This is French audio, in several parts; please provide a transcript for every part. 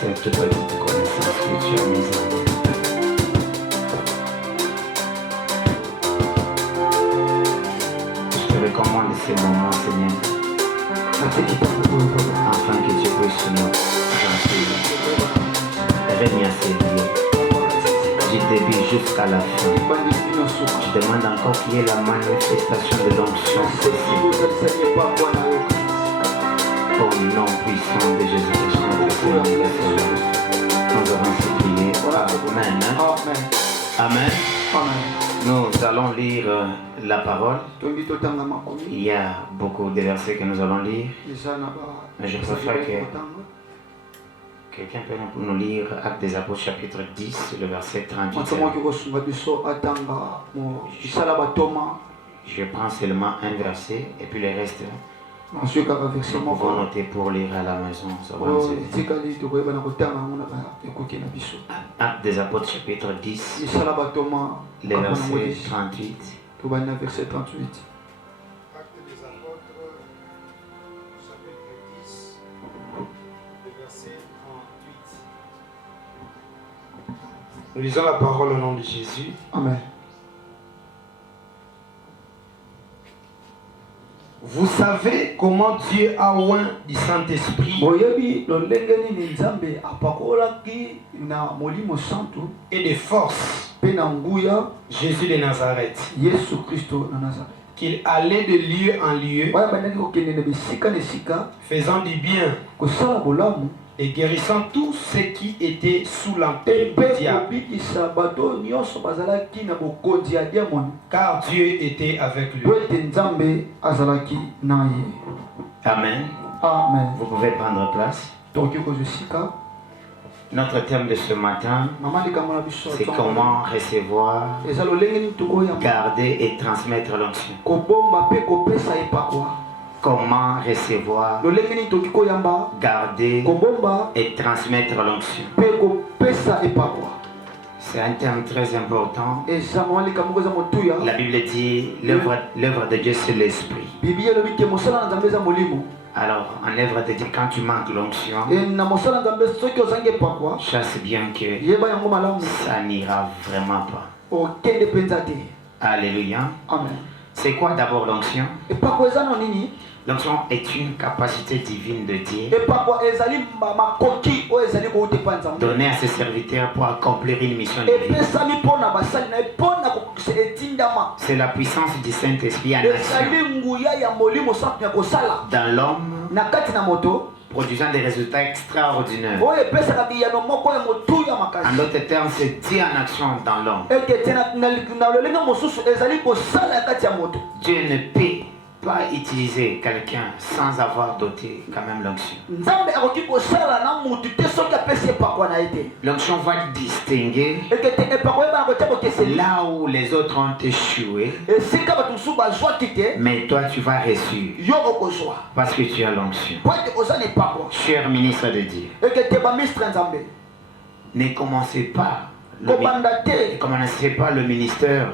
Cette petite connaissance que tu as mise en nous. Je te recommande ces moments, Seigneur, afin que tu puisses nous régner à servir. Je débute jusqu'à la fin. Je demande encore qu'il y ait la manifestation de l'onction au nom puissant de Jésus-Christ. Nous avons supplié. Amen. Amen. Nous allons lire la parole. Il y a beaucoup de versets que nous allons lire. Mais je préfère que quelqu'un peut nous lire Actes des Apôtres chapitre 10, le verset 38. Je prends seulement un verset et puis le reste. Nous pouvons noter pour lire à la maison. Actes des Apôtres chapitre 10, le verset 38. Actes des Apôtres chapitre 10, le verset 38. Nous lisons la parole au nom de Jésus. Amen. Vous savez comment Dieu a oint du Saint-Esprit et de force Jésus de Nazareth, qu'il allait de lieu en lieu, faisant du bien et guérissant tous ceux qui étaient sous l'empire du diable, car Dieu était avec lui. Amen. Amen. Vous pouvez prendre place. Notre thème de ce matin, c'est comment recevoir, garder et transmettre l'onction. Comment recevoir, garder et transmettre l'onction. C'est un thème très important. La Bible dit l'œuvre de Dieu c'est l'esprit. Alors, en œuvre de Dieu, quand tu manques l'onction, chasse bien que ça n'ira vraiment pas. Alléluia. Amen. C'est quoi d'abord l'onction? L'onction est une capacité divine de Dieu donnée à ses serviteurs pour accomplir une mission divine. C'est la puissance du Saint-Esprit en action dans l'homme, produisant des résultats extraordinaires. En d'autres termes, c'est Dieu en action dans l'homme. Dieu ne peut pas utiliser quelqu'un sans avoir doté quand même l'onction. L'onction va distinguer là où les autres ont échoué, mais toi tu vas réussir parce que tu as l'onction. Cher ministre de Dieu, ne commencez pas le ministère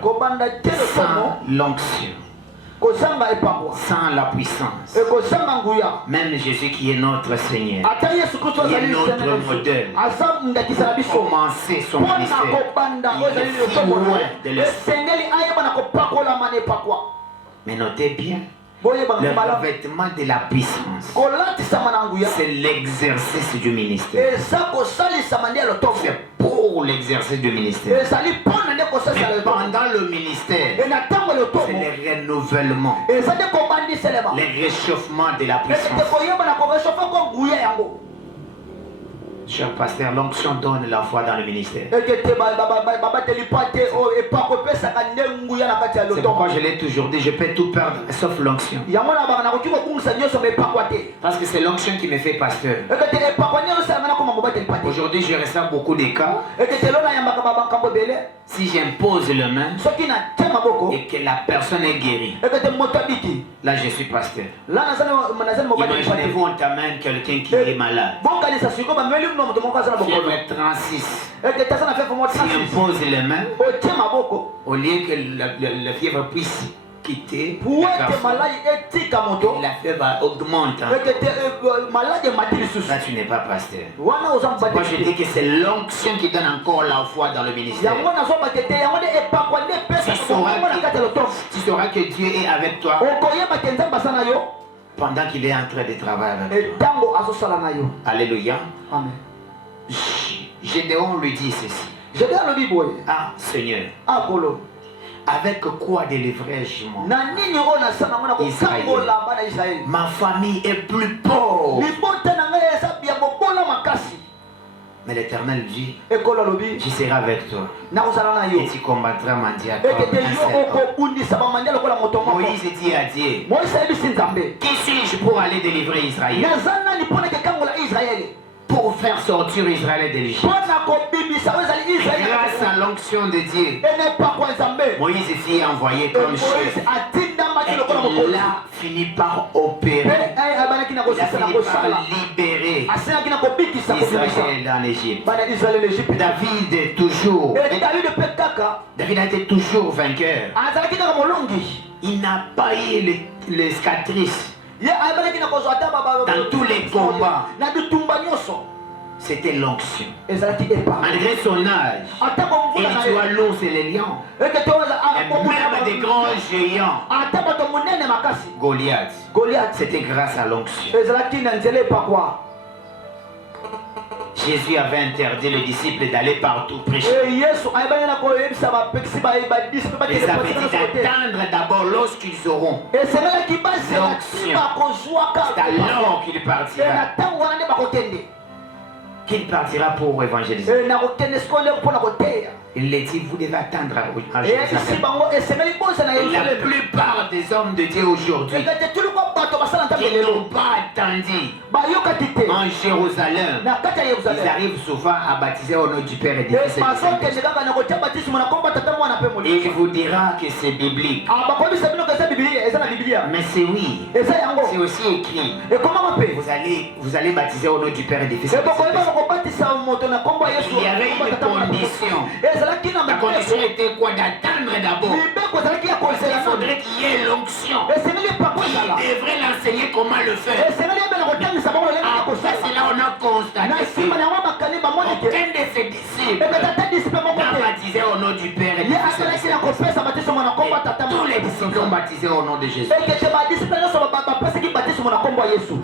sans l'onction, sans la puissance. Même Jésus qui est notre Seigneur, qui est notre modèle, commencer son ministère, il est si loin de l'esprit. Mais notez bien, le revêtement de la puissance, c'est l'exercice du ministère. C'est pour l'exercice du ministère. Mais pendant le ministère, c'est le renouvellement, le réchauffement de la puissance. Cher pasteur, l'onction donne la foi dans le ministère. C'est pourquoi je l'ai toujours dit, je peux tout perdre sauf l'onction. Parce que c'est l'onction qui me fait pasteur. Aujourd'hui, je reçois beaucoup de cas. Si j'impose le main et que la personne est guérie, là je suis pasteur. Imaginez-vous, on t'amène quelqu'un qui est malade. Fièvre 36. Si impose les mains, au lieu que la fièvre puisse quitter, la fièvre augmente. Là tu n'es pas pasteur. Moi je dis que c'est l'onction qui donne encore la foi dans le ministère. Tu sauras que Dieu est avec toi pendant qu'il est en train de travailler avec toi. Alléluia. Amen. Gédéon lui dit ceci. Ah Seigneur, avec quoi délivrerai-je Israël? Ma famille est plus pauvre. Mais l'Éternel dit, tu seras avec toi et tu combattras Mandia comme Moïse dit à Dieu, qui suis-je pour aller délivrer Israël? Pour faire sortir Israël de l'Égypte. Grâce à l'onction de Dieu, Moïse fut envoyé comme chef. Et il a fini par opérer. Il a fini par libérer Israël en Égypte. David est toujours. David a été toujours vainqueur. Il n'a pas eu les cicatrices. Dans tous les combats, c'était l'onction. Malgré son âge, il tuait l'ours et les lions, et même des grands géants. Goliath, c'était grâce à l'onction. Jésus avait interdit les disciples d'aller partout prêcher. Il les avait dit d'attendre d'abord lorsqu'ils auront l'onction. C'est alors qu'il partira. Qu'il partira pour évangéliser. Il les dit, vous devez attendre à Jérusalem. La plupart des hommes de Dieu aujourd'hui qui n'ont pas attendu en Jérusalem, ils arrivent souvent à baptiser au nom du Père et du Fils et du Saint-Esprit. Il vous dira que c'est biblique. Mais c'est oui. C'est aussi écrit. Vous allez baptiser au nom du Père et du Fils et du Saint-Esprit. Il y avait une condition. La condition était quoi? D'attendre d'abord. Parce qu'il faudrait qu'il y ait l'onction. Il devrait l'enseigner comment le faire. Après cela, on a constaté qu'aucun de ses disciples n'a baptisé au nom du Père et du Fils et du Saint-Esprit. Tous les disciples ont baptisé au nom de Jésus.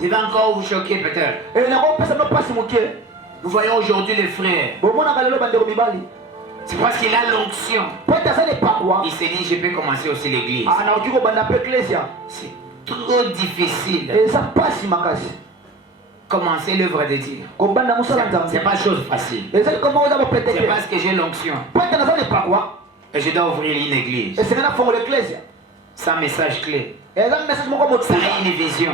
Je vais encore vous choquer peut-être. Nous voyons aujourd'hui les frères. C'est parce qu'il a l'onction. Il s'est dit, je peux commencer aussi l'église. C'est trop difficile. Commencer l'œuvre de Dieu. C'est pas chose facile. C'est parce que j'ai l'onction. Et je dois ouvrir une église. C'est un message clé. Ça a une vision.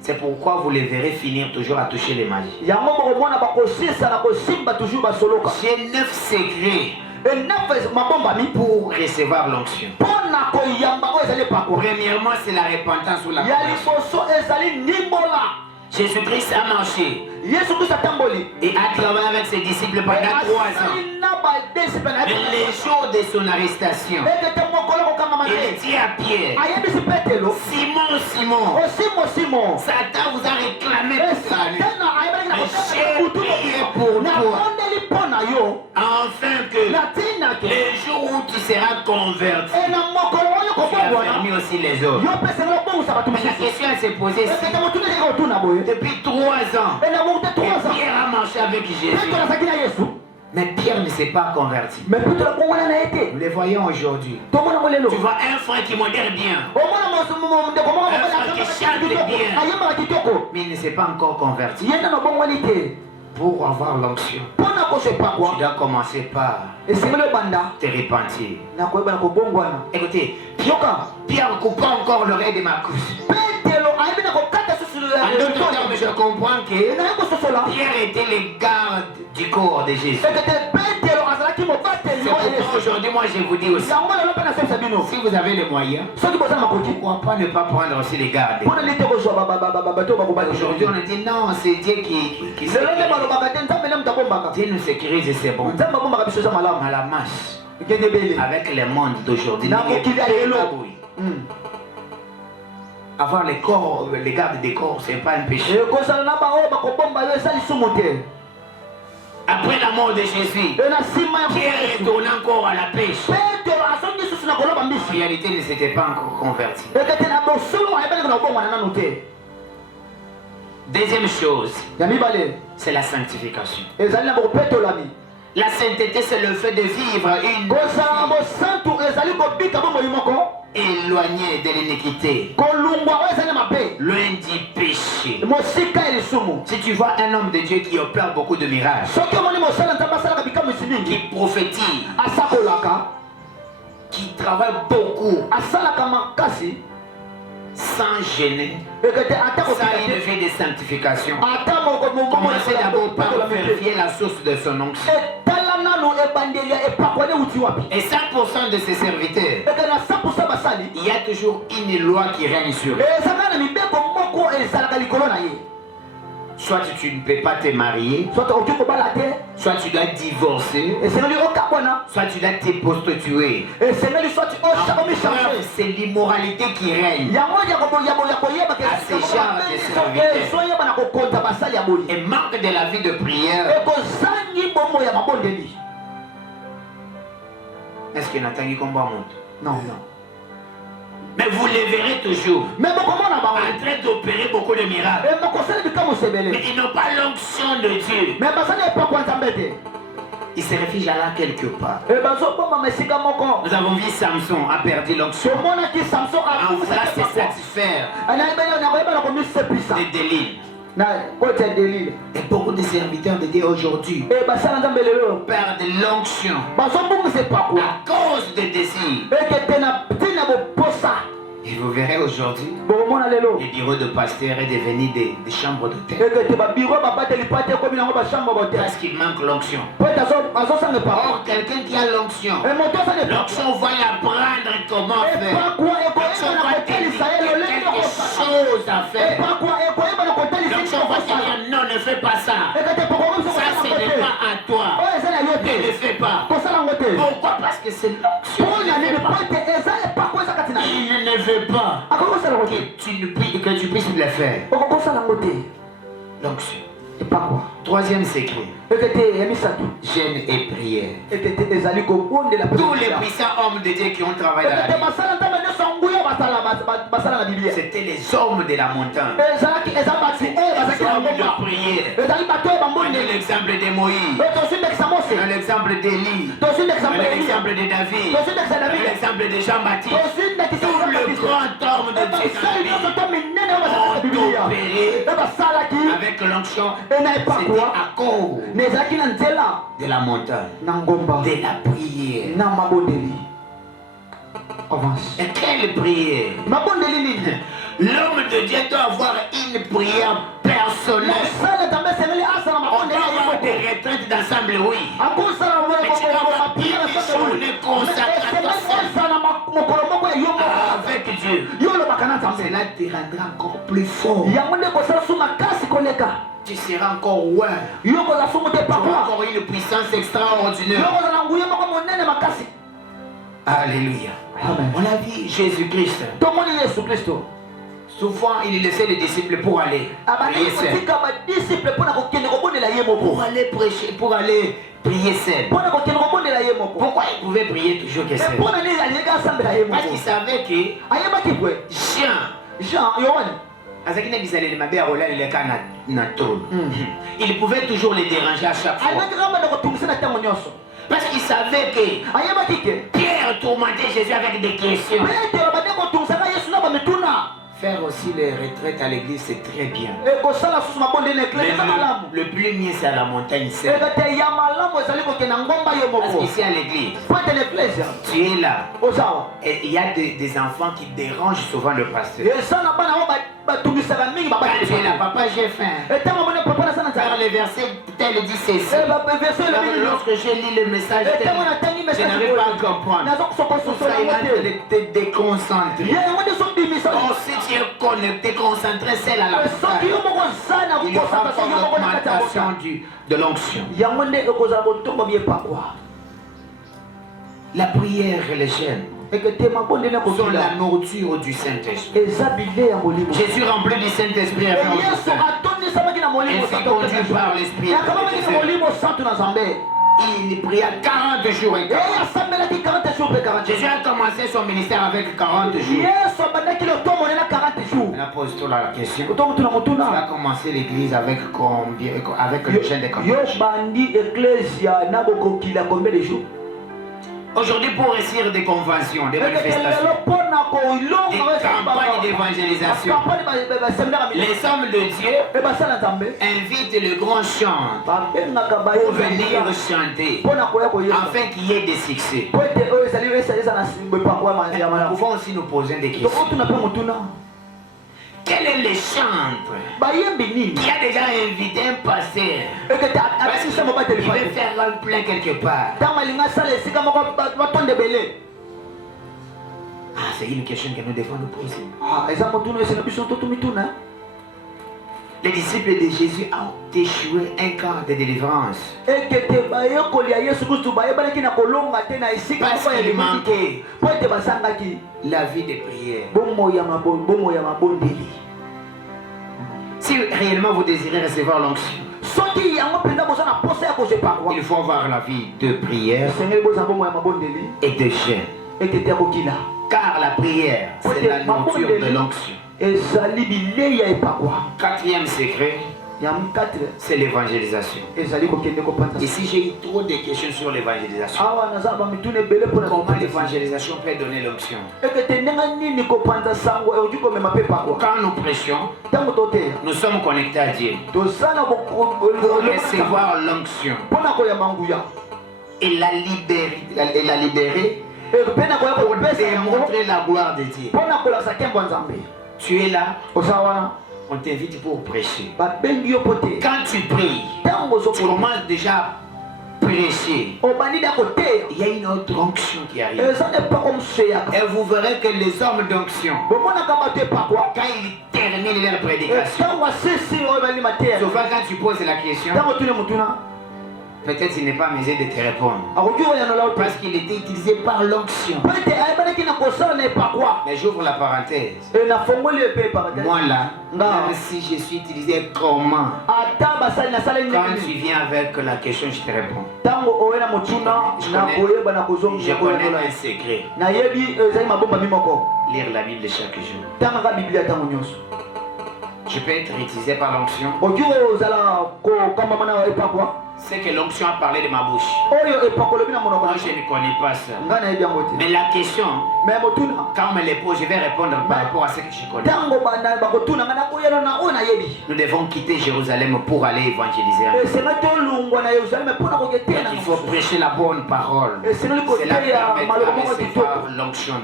C'est pourquoi vous les verrez finir toujours à toucher les magies. J'ai 9 secrets pour recevoir l'onction. Premièrement, c'est la repentance ou la conversion. Jésus-Christ a marché et a travaillé avec ses disciples pendant 3 ans. Mais les jours de son arrestation, il dit à Pierre, Simon, Satan vous a réclamé toute la nuit. Mais j'ai prié pour toi, afin que les jours où tu seras converti, tu as permis aussi les autres. Mais la question s'est posée ici. Depuis 3 ans, Pierre a marché avec Jésus. Mais Pierre ne s'est pas converti. Nous les voyons aujourd'hui. Tu vois un frère qui modère bien. Un frère qui chante bien, mais il ne s'est pas encore converti. Pour avoir l'onction, tu dois commencer par te repentir. Écoutez, Pierre coupa encore l'oreille de Marcus. En d'autres termes, je comprends que Pierre était le garde du corps de Jésus. C'est pourquoi aujourd'hui, moi je vous dis aussi, si vous avez les moyens, pourquoi pas ne pas prendre aussi les gardes? Aujourd'hui, on a dit non, c'est Dieu qui sécurise. Dieu nous sécurise et c'est bon. À la marche, avec le monde d'aujourd'hui, avoir les corps, les gardes des corps, c'est pas un péché. Après la mort de Jésus, Pierre retourne encore à la pêche. En réalité, il ne s'était pas encore converti. Deuxième chose, c'est la sanctification. La sainteté, c'est le fait de vivre une éloigné de l'iniquité, loin du péché. Si tu vois un homme de Dieu qui opère beaucoup de miracles, qui prophétise, qui travaille beaucoup, sans gêner, sans une vie de sanctification, commencez d'abord par vérifier la source de son onction. Et 100% de ses serviteurs, il y a toujours une loi qui règne sur eux. Soit tu ne peux pas te marier, soit tu dois divorcer, soit tu dois te prostituer. C'est l'immoralité qui règne à ces genres de serviteurs. Et manque de la vie de prière. Est-ce que Nathan combat monte? Non. Mais vous les verrez toujours en train d'opérer beaucoup de miracles. Mais ils n'ont pas l'onction de Dieu. Ils se réfugient là quelque part. Nous avons vu Samson a perdu l'onction. En voulant se satisfaire des délits. Et beaucoup de serviteurs de Dieu aujourd'hui perdent l'onction à cause des désirs. Et vous verrez aujourd'hui, les bureaux de pasteurs est devenu des chambres d'hôtel. Parce qu'il manque l'onction. Or, quelqu'un qui a l'onction, l'onction va l'apprendre comment faire. L'onction va te dire quelque chose à faire. L'onction va te dire non, ne fais pas ça. Ça, ce n'est pas à toi. Ne le fais pas. Pourquoi? Parce que c'est l'onction. Il ne veut pas que tu puisses le faire. L'onction. Troisième secret, jeûne et prière. Tous les puissants hommes de Dieu qui ont travaillé dans la Bible, c'était les hommes de la montagne. Les hommes de prière. Prenez l'exemple de Moïse, l'exemple d'Élie, l'exemple de David, l'exemple de Jean-Baptiste. Tout le grand homme de Dieu ont opéré avec l'onction. C'était à cause de la montagne, de la prière. Et quelle prière? L'homme de Dieu doit avoir une prière personnelle. On doit avoir des retraites d'ensemble, oui. Mais tu dois avoir une journée consacrée à toi avec Dieu. Cela te rendra encore plus fort. Tu seras encore loin. Tu auras encore une puissance extraordinaire. Alléluia. Amen. On a vu Jésus-Christ. Souvent, il laissait les disciples pour aller prier seul. Pour aller prêcher, pour aller prier seul. Pourquoi il pouvait prier toujours que seul? Parce qu'il savait que Jean, il pouvait toujours les déranger à chaque fois. Parce qu'il savait que Pierre tourmentait Jésus avec des questions. Faire aussi les retraites à l'église, c'est très bien. Le plus mieux, c'est à la montagne. Parce qu'ici à l'église, tu es là. Et il y a des enfants qui dérangent souvent le pasteur. Quand tu es là, papa, j'ai faim. Car le verset tel dit ceci. Lorsque je lis le message tel, je n'arrive pas à comprendre. Tout ça est en train de te déconcentrer. Oh, si tu es connecté, concentré, c'est à la message. Il y aura pas d'augmentation de l'onction. La prière et les jeûnes sont la nourriture du Saint-Esprit. Jésus rempli du Saint-Esprit a fait il fut conduit par l'Esprit. Il pria 40 jours et 40. Jésus a commencé son ministère avec 40 jours. On a posé la question. Tu as commencé l'église avec combien? Avec le jeûne de combien? Aujourd'hui, pour réussir des conventions, des manifestations, des campagnes d'évangélisation, les hommes de Dieu invitent le grand chant pour venir chanter afin qu'il y ait des succès. Nous pouvons aussi nous poser des questions. Quel est le chantre qui a déjà invité un pasteur parce qu'il veut faire un plein quelque part? Ah, c'est une question que nous devons nous poser. Les disciples de Jésus ont échoué un camp de délivrance. Parce qu'il manquait la vie de prière. Si réellement vous désirez recevoir l'onction, il faut avoir la vie de prière et de jeûne. Car la prière, c'est la nourriture de l'onction. Quatrième secret, c'est l'évangélisation. Et si j'ai eu trop de questions sur l'évangélisation, comment l'évangélisation peut donner l'onction? Quand nous prêchons, nous sommes connectés à Dieu pour recevoir l'onction et la libérer pour démontrer la gloire de Dieu. Tu es là, on t'invite pour prêcher. Quand tu pries, tu commences déjà à prêcher. Il y a une autre onction qui arrive. Et vous verrez que les hommes d'onction, quand ils terminent leur prédication, souvent quand tu poses la question, peut-être il n'est pas amusé de te répondre. Parce qu'il était utilisé par l'onction. Mais j'ouvre la parenthèse. Moi là, même si je suis utilisé comment, quand tu viens avec la question, je te réponds. Je connais un secret. Lire la Bible chaque jour. Je peux être utilisé par l'onction. C'est que l'onction a parlé de ma bouche. Moi, je ne connais pas ça. Mais la question, quand on me les pose, je vais répondre par rapport à ce que je connais. Nous devons quitter Jérusalem pour aller évangéliser. Il faut prêcher la bonne parole. Cela permet de recevoir l'onction.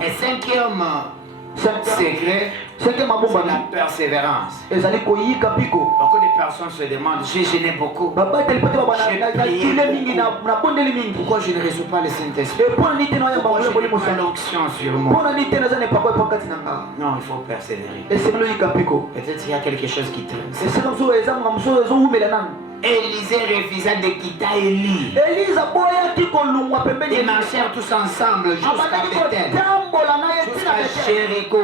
Et cinquième secret, c'est la persévérance. Beaucoup de personnes se demandent, j'ai gêné beaucoup, j'ai prié beaucoup. Pourquoi je ne reçois pas le Saint-Esprit? Pourquoi je n'ai pas l'onction sur moi? Non, il faut persévérer. Peut-être qu'il y a quelque chose qui traîne. Élisée refusa de quitter Élie. Ils marchèrent tous ensemble jusqu'à Bethel, jusqu'à Jéricho.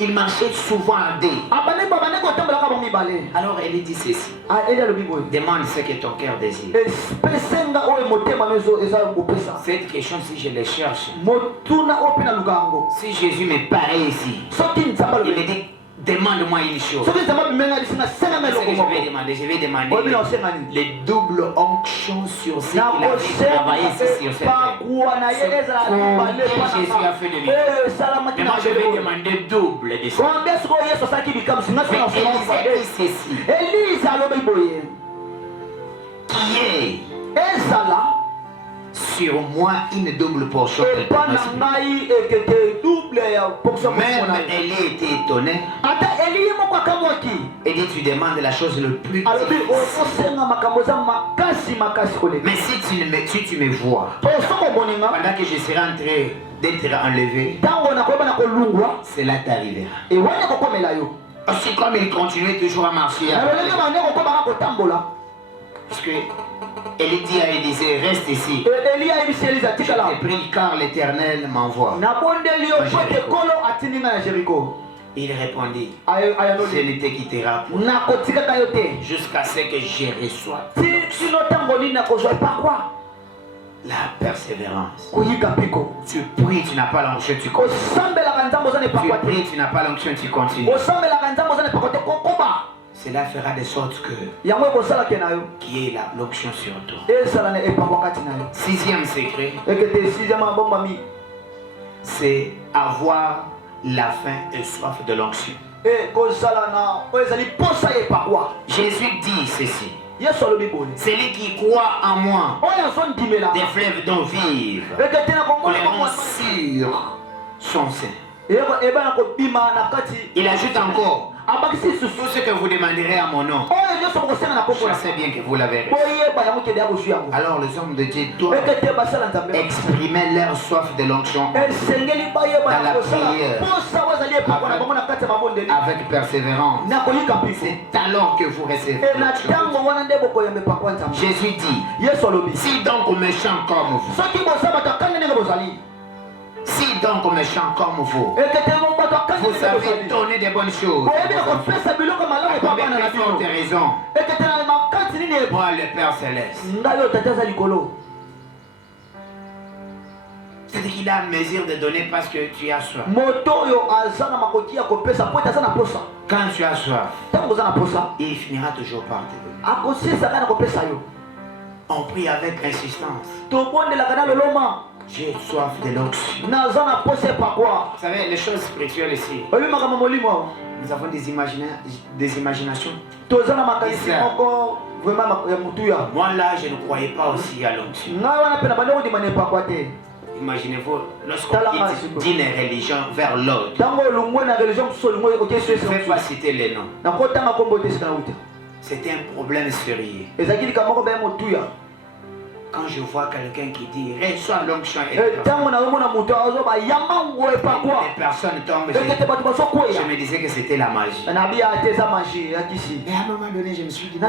Ils marchaient souvent à deux. Alors Élie dit ceci: demande ce que ton cœur désire. Cette question, si je les cherche, si Jésus me paraît ici, il me dit demande-moi une chose. Je vais demander les doubles onctions sur ce qu'il avait travaillé sur cette terre. Combien Jésus a fait de lui. Et moi je vais demander double de ça. Mais Élisée dit ceci. Qui est sur moi une double portion de ton esprit. Même Élie était étonné. Et dit, tu demandes la chose le plus difficile. Mais si tu me vois, pendant que je serai en train d'être enlevé, cela t'arrivera. Aussi comme il continuait toujours à marcher. Parce que Élie dit à Élisée, reste ici. Je t'ai pris car l'Éternel m'envoie. Il répondit, je ne te quitterai point jusqu'à ce que je reçoive la persévérance. Tu pries, tu n'as pas l'onction, tu continues. Tu pries, tu n'as pas l'onction, tu continues. Cela fera de sorte que qui est l'onction sur toi. Sixième secret, c'est avoir la faim et soif de l'onction. Jésus dit ceci. Celui qui croit en moi, des fleuves d'eau vive couleront sur son sein. Il ajoute encore, tout ce que vous demanderez à mon nom, je sais bien que vous l'avez reçu. Alors les hommes de Dieu doivent exprimer leur soif de l'onction dans la prière avec persévérance. C'est alors que vous recevez l'onction. Jésus dit, si donc on me chante comme vous, si donc on me chante comme vous, vous savez donner des bonnes choses. Combien de fois ont raison? Moi, le Père Céleste. C'est-à-dire qu'il a mesure de donner parce que tu as soif. Quand tu as soif, il finira toujours par te donner. On prie avec insistance. J'ai soif de l'onction. Vous savez, les choses spirituelles ici, nous avons des imaginations. Moi là, je ne croyais pas aussi à l'onction. Imaginez-vous, lorsqu'on quitte d'une religion vers l'autre, je ne vais pas citer les noms. C'était un problème sérieux. Quand je vois quelqu'un qui dit reçois l'onction et les personnes tombent, je me disais que c'était la magie. Mais à un moment donné, je me suis dit,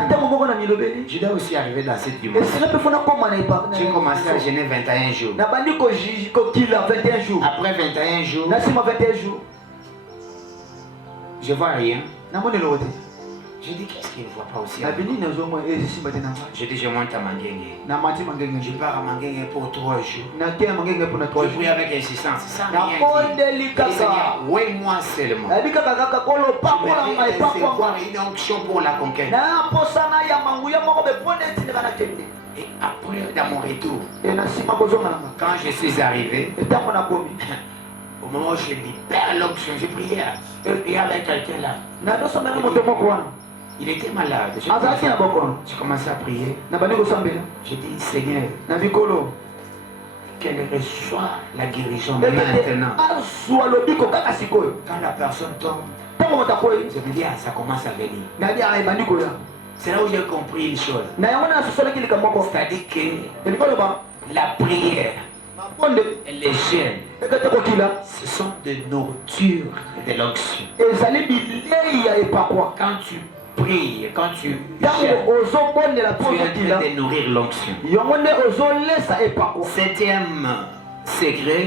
je dois aussi arriver dans cette dimension. J'ai commencé à jeûner 21 jours. Après 21 jours, je vois rien. Je dis, qu'est-ce qu'il ne voit pas aussi? Je dis, je monte à Manguengue. Je pars à Manguengue pour 3 jours. Je prie avec insistance. Sans rien dire. Je dis, Seigneur, oui, moi seulement. Je vais recevoir une onction pour la conquête. Et après, dans mon retour, quand je suis arrivé, au moment où je libère l'onction, j'ai prié avec quelqu'un là. Il était malade. J'ai commencé à prier. J'ai dit, Seigneur, qu'elle reçoit la guérison maintenant. Quand la personne tombe, je me dis, ah, ça commence à venir. C'est là où j'ai compris une chose. C'est-à-dire que la prière et les jeûnes, ce sont des nourritures de l'onction. Quand tu pries, quand tu jeûnes, tu es en train de nourrir l'onction. 7e secret,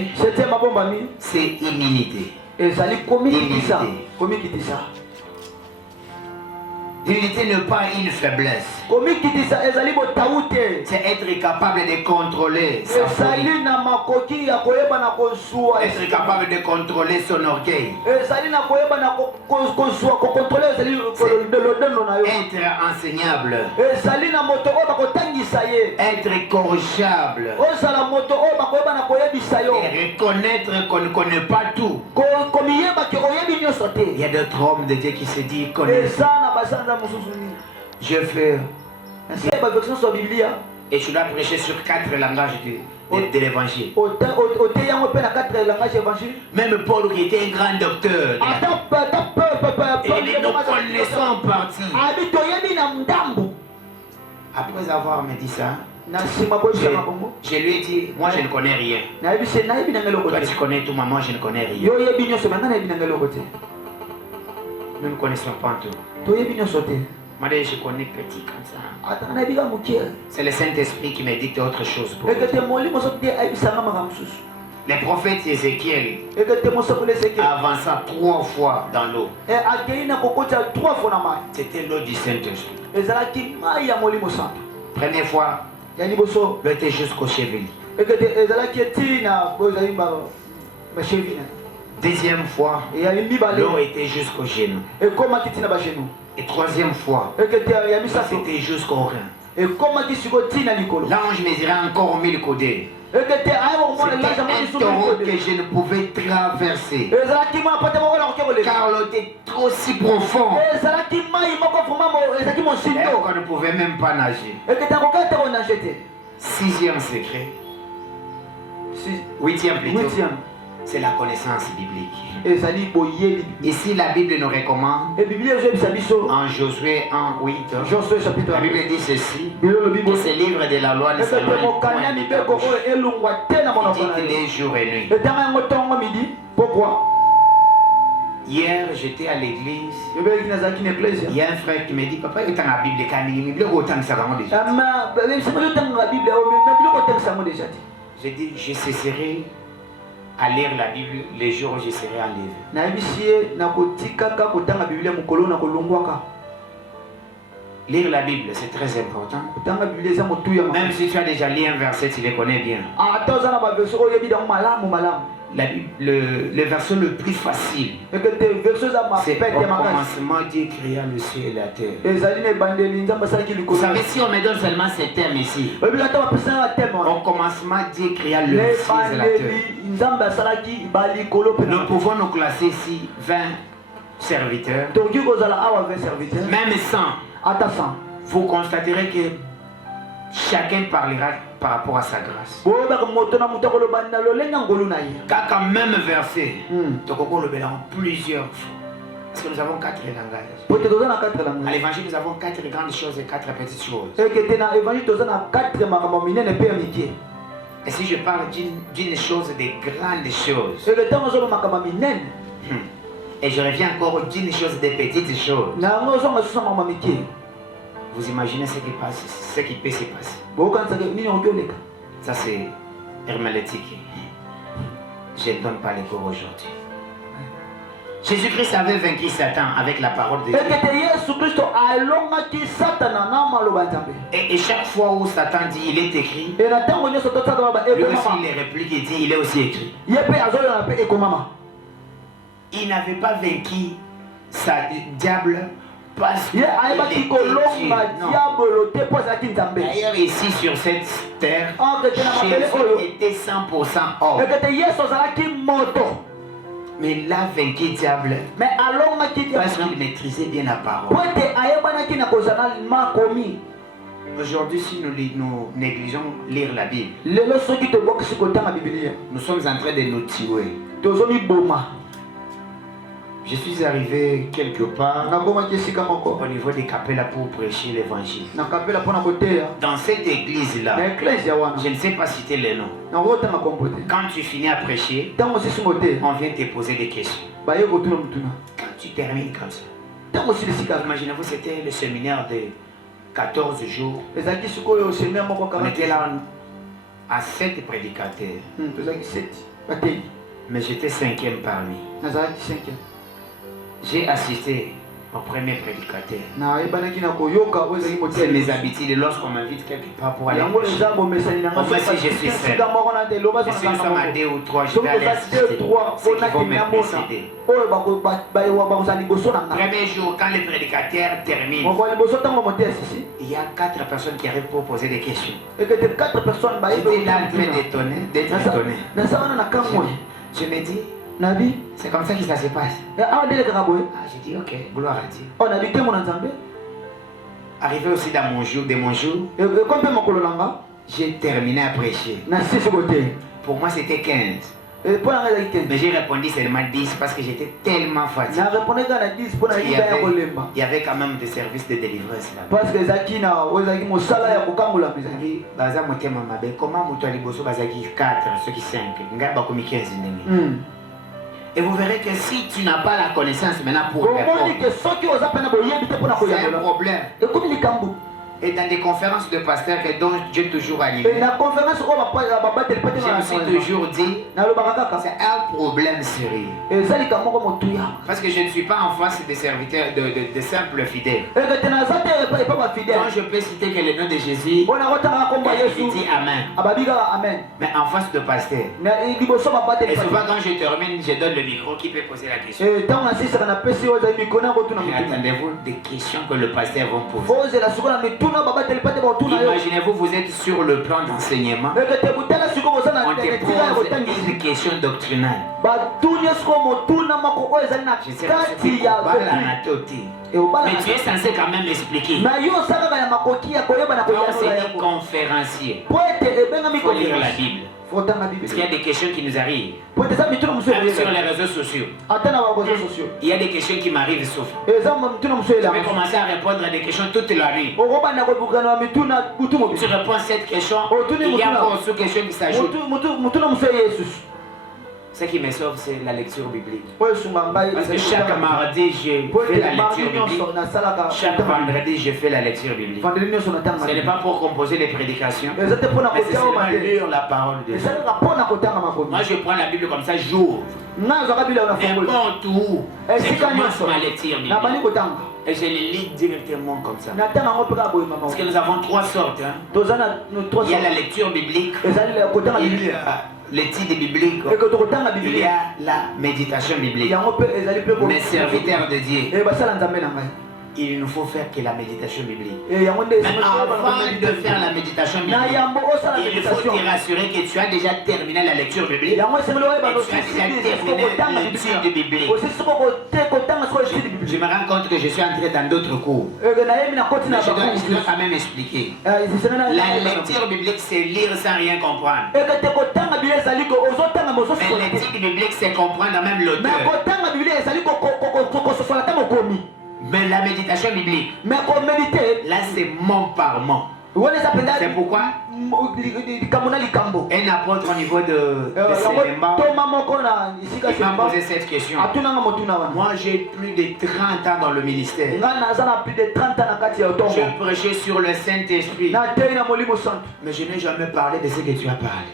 c'est immunité. L'humilité n'est pas une faiblesse. C'est être capable de contrôler sa folie. Être capable de contrôler son orgueil. Être enseignable. Être corrigeable. Et reconnaître qu'on ne connaît pas tout. Il y a d'autres hommes de Dieu qui se disent connaissent. Je fais. Et je dois prêcher sur 4 langages de l'évangile. Même Paul qui était un grand docteur. Et nous connaissons en partie. Après avoir me dit ça, je lui ai dit, moi je ne connais rien. Toi tu connais tout, moi je ne connais rien. Nous ne connaissons pas tout. Moi je connais petit comme ça. C'est le Saint-Esprit qui me dit autre chose. Les prophètes Ézéchiel avança 3 fois dans l'eau. C'était l'eau du Saint-Esprit. Première fois, l'eau était jusqu'au chevelu. Deuxième fois, l'eau était jusqu'au genou. Et troisième fois, c'était jusqu'au rein. L'ange mesurait encore 1000 coudées. C'était un torrent que je ne pouvais traverser. Car l'eau était trop si profond. Et on ne pouvait même pas nager. 6e secret. 8e plutôt. C'est la connaissance biblique. Ici, la Bible nous recommande en Josué 1:8. La Bible dit ceci: que ce livre de la loi ne s'éloigne point de ta bouche. Il dit jour et nuit. Pourquoi? Hier, j'étais à l'église. Il y a un frère qui me dit: Papa, il y a la Bible. J'ai dit: je cesserai à lire la Bible les jours où je serai en livre. Lire la Bible, c'est très important. Même si tu as déjà lu un verset, tu le connais bien. Le verset le plus facile, c'est au commencement Dieu créa le ciel et la terre. Vous savez, si on me donne seulement ce thème ici, au commencement Dieu créa le ciel et la terre, nous pouvons nous classer ici 20 serviteurs. Même 100, vous constaterez que chacun parlera par rapport à sa grâce. Car même verset, plusieurs fois. Parce que nous avons 4 langages. À l'évangile, nous avons 4 grandes choses et 4 petites choses. Et si je parle d'une chose, des grandes choses, et je reviens encore d'une chose, des petites choses, vous imaginez ce qui passe, ce qui peut se passer. Ça c'est hermétique. Je ne donne pas les cours aujourd'hui. Jésus-Christ avait vaincu Satan avec la parole de Dieu. Et chaque fois où Satan dit il est écrit, lui aussi il réplique et dit il est aussi écrit. Il n'avait pas vaincu sa diable parce qu'il était Dieu. D'ailleurs ici sur cette terre, Jésus était 100% homme. Mais il a vaincu le diable parce qu'il maîtrisait bien la parole. Aujourd'hui, si nous négligeons lire la Bible, nous sommes en train de nous tuer. Je suis arrivé quelque part au niveau des Capella pour prêcher l'évangile. Dans cette église-là, je ne sais pas citer les noms. Quand tu finis à prêcher, on vient te poser des questions. Quand tu termines comme ça, imaginez-vous, c'était le séminaire de 14 jours. On était là à 7 prédicateurs. Mais j'étais 5e parmi. J'ai assisté Au premier prédicateur. C'est mes habitudes. Lorsqu'on m'invite quelque part pour aller prêcher, moi si je suis seul, et si nous sommes à 2 ou 3, je vais aller assister. Ceux qui vont me précéder. Premier jour, quand le prédicateur termine, il y a 4 personnes qui arrivent pour poser des questions. J'étais là en train d'être étonné. Je me dis, c'est comme ça que ça se passe. J'ai dit, ok, gloire à Dieu. Arrivé aussi dans mon jour, j'ai terminé à prêcher. Pour moi, c'était 15. Mais j'ai répondu seulement 10 parce que j'étais tellement fatigué. Il y avait quand même des services de délivrance là. Comment tu as 4, ceux qui 5, et vous verrez que si tu n'as pas la connaissance maintenant pour répondre, c'est un problème. Et dans des conférences de pasteurs dont Dieu toujours animé, je me suis toujours dit, c'est un problème sérieux. Parce que je ne suis pas en face des serviteurs, de simples fidèles. Quand je peux citer que le nom de Jésus, je dis Amen. Mais en face de pasteur. Et souvent quand je termine, je donne le micro, qui peut poser la question. Attendez-vous des questions que le pasteur va poser. Imaginez-vous, vous êtes sur le plan d'enseignement. On te pose une question doctrinale. Je sais pas si tu mais tu es censé quand même expliquer. Quand c'est un conférencier, il faut lire la Bible. Parce qu'il y a des questions qui nous arrivent. Même sur les réseaux sociaux. Il y a des questions qui m'arrivent souvent. Je vais commencer à répondre à des questions toute la nuit. Tu réponds à cette question, il y a encore une question qui s'ajoute. Ce qui me sauve, c'est la lecture biblique. Parce que chaque mardi, je fais la lecture biblique. Chaque vendredi, je fais la lecture biblique. Ce n'est pas pour composer les prédications, mais c'est seulement lire la parole de Dieu. Moi, je prends la Bible comme ça, j'ouvre. N'importe où, je commence ma lecture biblique. Et je les lis directement comme ça. Parce que nous avons 3 sortes. Il y a la lecture biblique, il y a l'étude biblique, il y a la méditation biblique. Mes serviteurs de Dieu, il nous faut faire que la méditation biblique. Mais avant de faire la méditation biblique, il faut te rassurer que tu as déjà terminé la lecture biblique et tu as déjà terminé l'étude biblique. Je me rends compte que je suis entré dans d'autres cours. Mais je dois quand même expliquer. La lecture biblique, c'est lire sans rien comprendre. Mais l'étude biblique, c'est comprendre même l'auteur. Mais la méditation biblique, là c'est mot par mot. C'est pourquoi un apôtre au niveau de Séléma m'a posé cette question. Moi j'ai plus de 30 ans dans le ministère. Je prêchais sur le Saint-Esprit, mais je n'ai jamais parlé de ce que tu as parlé.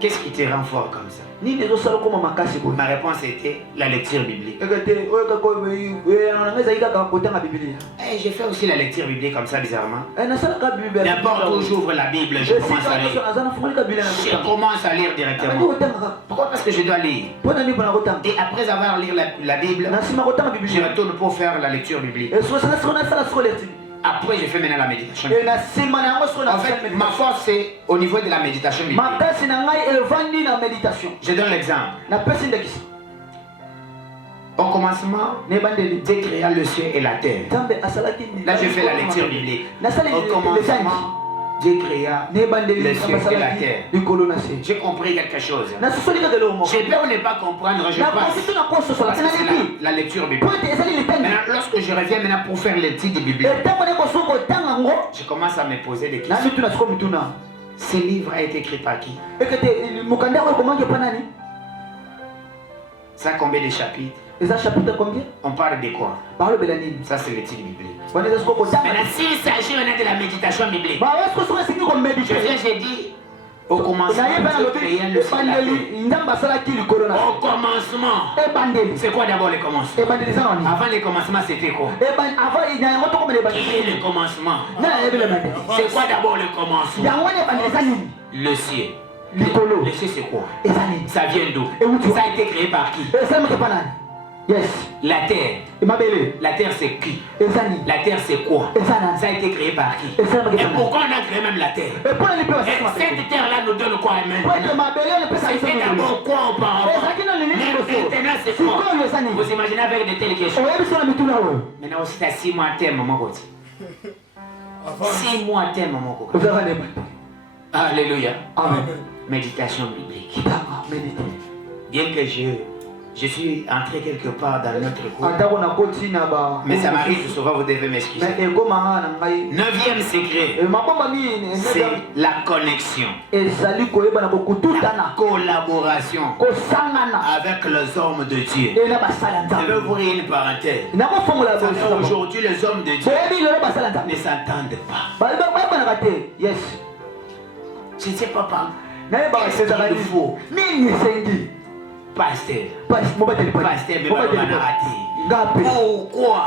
Qu'est-ce qui te rend fort comme ça? Ma réponse était la lecture biblique. Et j'ai fait aussi la lecture biblique comme ça bizarrement. N'importe où j'ouvre la Bible, je commence à lire. Je commence à lire directement. Pourquoi? Parce que je dois lire. Et après avoir lu la Bible, je retourne pour faire la lecture biblique. Après, je fais maintenant la méditation. En fait, ma force c'est au niveau de la méditation biblique. Je donne l'exemple. Au commencement, Dieu créa le ciel et la terre. Là, je fais la lecture biblique. Au commencement, Dieu créa le ciel et la terre. J'ai compris quelque chose. J'ai peur de ne pas comprendre, je passe. Parce que c'est la lecture biblique. Maintenant, lorsque je reviens maintenant pour faire l'étude biblique, je commence à me poser des questions. Ce livre a été écrit par qui? Ça a combien de chapitres? On parle de quoi? Ça c'est l'étude biblique. Maintenant s'il s'agit maintenant de la méditation biblique, je viens, j'ai dit, Au commencement, Dieu créa le ciel et la terre. Au commencement, c'est quoi d'abord le commencement? Avant le commencement, c'était quoi? Qui est le commencement? C'est quoi d'abord le commencement? Le ciel. Le ciel, c'est quoi? Ça vient d'où? Ça a été créé par qui? Yes. La terre. La terre, c'est qui? La terre, c'est quoi? Ça a été créé par qui? Et pourquoi on a créé même la terre? Et cette terre-là nous donne quoi? C'était d'abord quoi auparavant? Maintenant, c'est quoi? Vous imaginez avec de telles questions? Maintenant aussi, tu as 6 mois à terme, maman. 6 mois à terme, maman. Alléluia. Amen. Méditation biblique. Bien que je suis entré quelque part dans notre cours, mais ça m'arrive souvent, vous devez m'excuser. 9e secret, c'est la connexion, la collaboration avec les hommes de Dieu. Je vais ouvrir une parenthèse. Aujourd'hui, les hommes de Dieu ne s'entendent pas. Je ne sais pas par qu'est-ce qu'il faut. Pasteur, mais pas le raté. Pourquoi?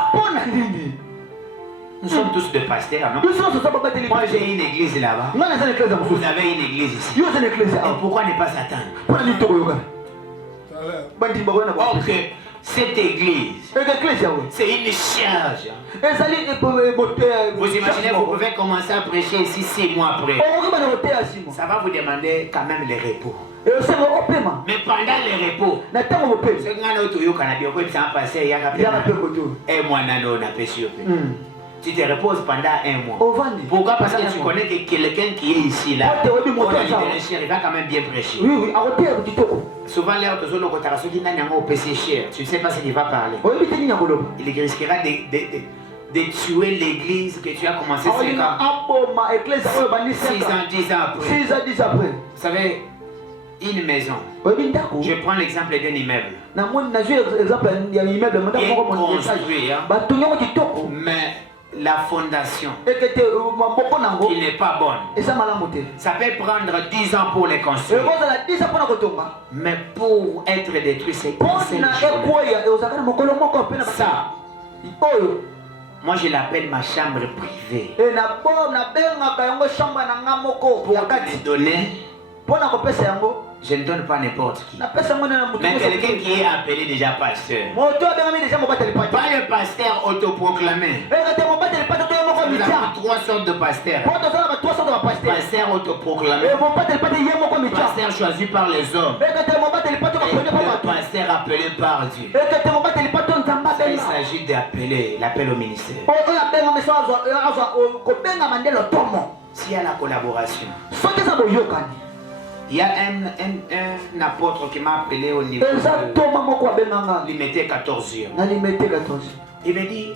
Nous sommes tous des pasteurs, non? Moi j'ai une église là-bas. Vous avez une église ici. Et pourquoi ne pas s'attendre? Ok, cette église, c'est une charge. Vous imaginez, vous pouvez commencer à prêcher ici 6 mois après. Ça va vous demander quand même les repos. Mais pendant les repos, tu te reposes pendant 1 mois. Pourquoi? Parce que tu connais que quelqu'un qui est ici là, il va quand même bien prêcher. Souvent l'air de zone qui n'a pas PC cher, tu ne sais pas ce qu'il va parler. Il risquera de tuer l'église que tu as commencé 5 ans. 6 ans, 10 ans après. Vous savez, une maison. Je prends l'exemple d'un immeuble. Il est construit, mais la fondation qui n'est pas bonne, ça peut prendre 10 ans pour les construire. Mais pour être détruit, c'est une seule journée. Ça, moi je l'appelle ma chambre privée. Pour te donner, je ne donne pas n'importe qui. Mais quelqu'un qui est appelé déjà pasteur. Pas le pasteur autoproclamé. Nous avons 3 sortes de pasteurs. Pasteur autoproclamé. Pasteur choisi par les hommes. Et le pasteur appelé par Dieu. Il s'agit d'appeler, l'appel au ministère. S'il y a la collaboration, il y a un apôtre qui m'a appelé au niveau de l'Imité 14e. Il me dit,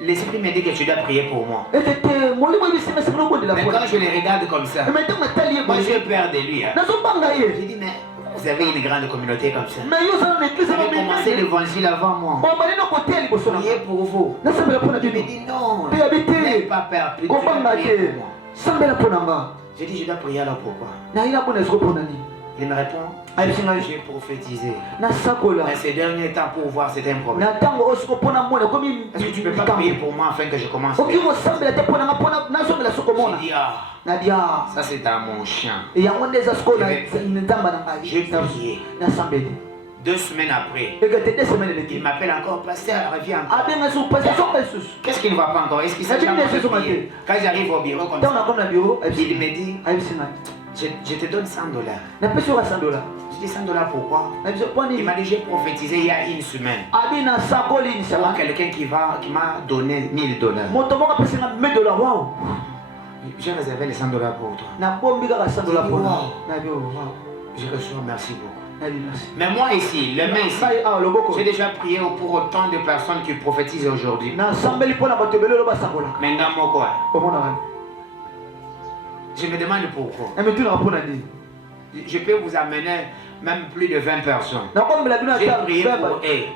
l'esprit me dit que tu dois prier pour moi. Mais quand je le regarde comme ça, moi j'ai peur de lui. J'ai dit, mais vous avez une grande communauté comme ça. Vous avez commencé l'évangile avant moi. Priez pour vous. Il me dit, non, n'aie pas peur, priez pour moi. J'ai dit, je dois prier alors pourquoi? Il me répond, j'ai prophétisé. Mais ces derniers temps pour voir c'est un problème. Est-ce que tu ne peux pas prier pour moi afin que je commence? J'ai dit, ça c'est dans mon champ. J'ai prié. 2 semaines après, il m'appelle encore, pasteur, reviens encore. Qu'est-ce qu'il ne va pas encore? Est-ce qu'il s'est jamais prié? Quand j'arrive au bureau comme ça, il me dit, je te donne $100. Je dis $100 pourquoi? Il m'a dit, j'ai prophétisé il y a 1 semaine. Pour quelqu'un qui m'a donné $1000. J'ai réservé les $100 pour toi. Je reçois, merci beaucoup. Mais moi ici, les mains ici, j'ai déjà prié pour autant de personnes qui prophétisent aujourd'hui. Maintenant, moi quoi? Je me demande pourquoi. Je peux vous amener même plus de 20 personnes. J'ai prié pour eux. Ils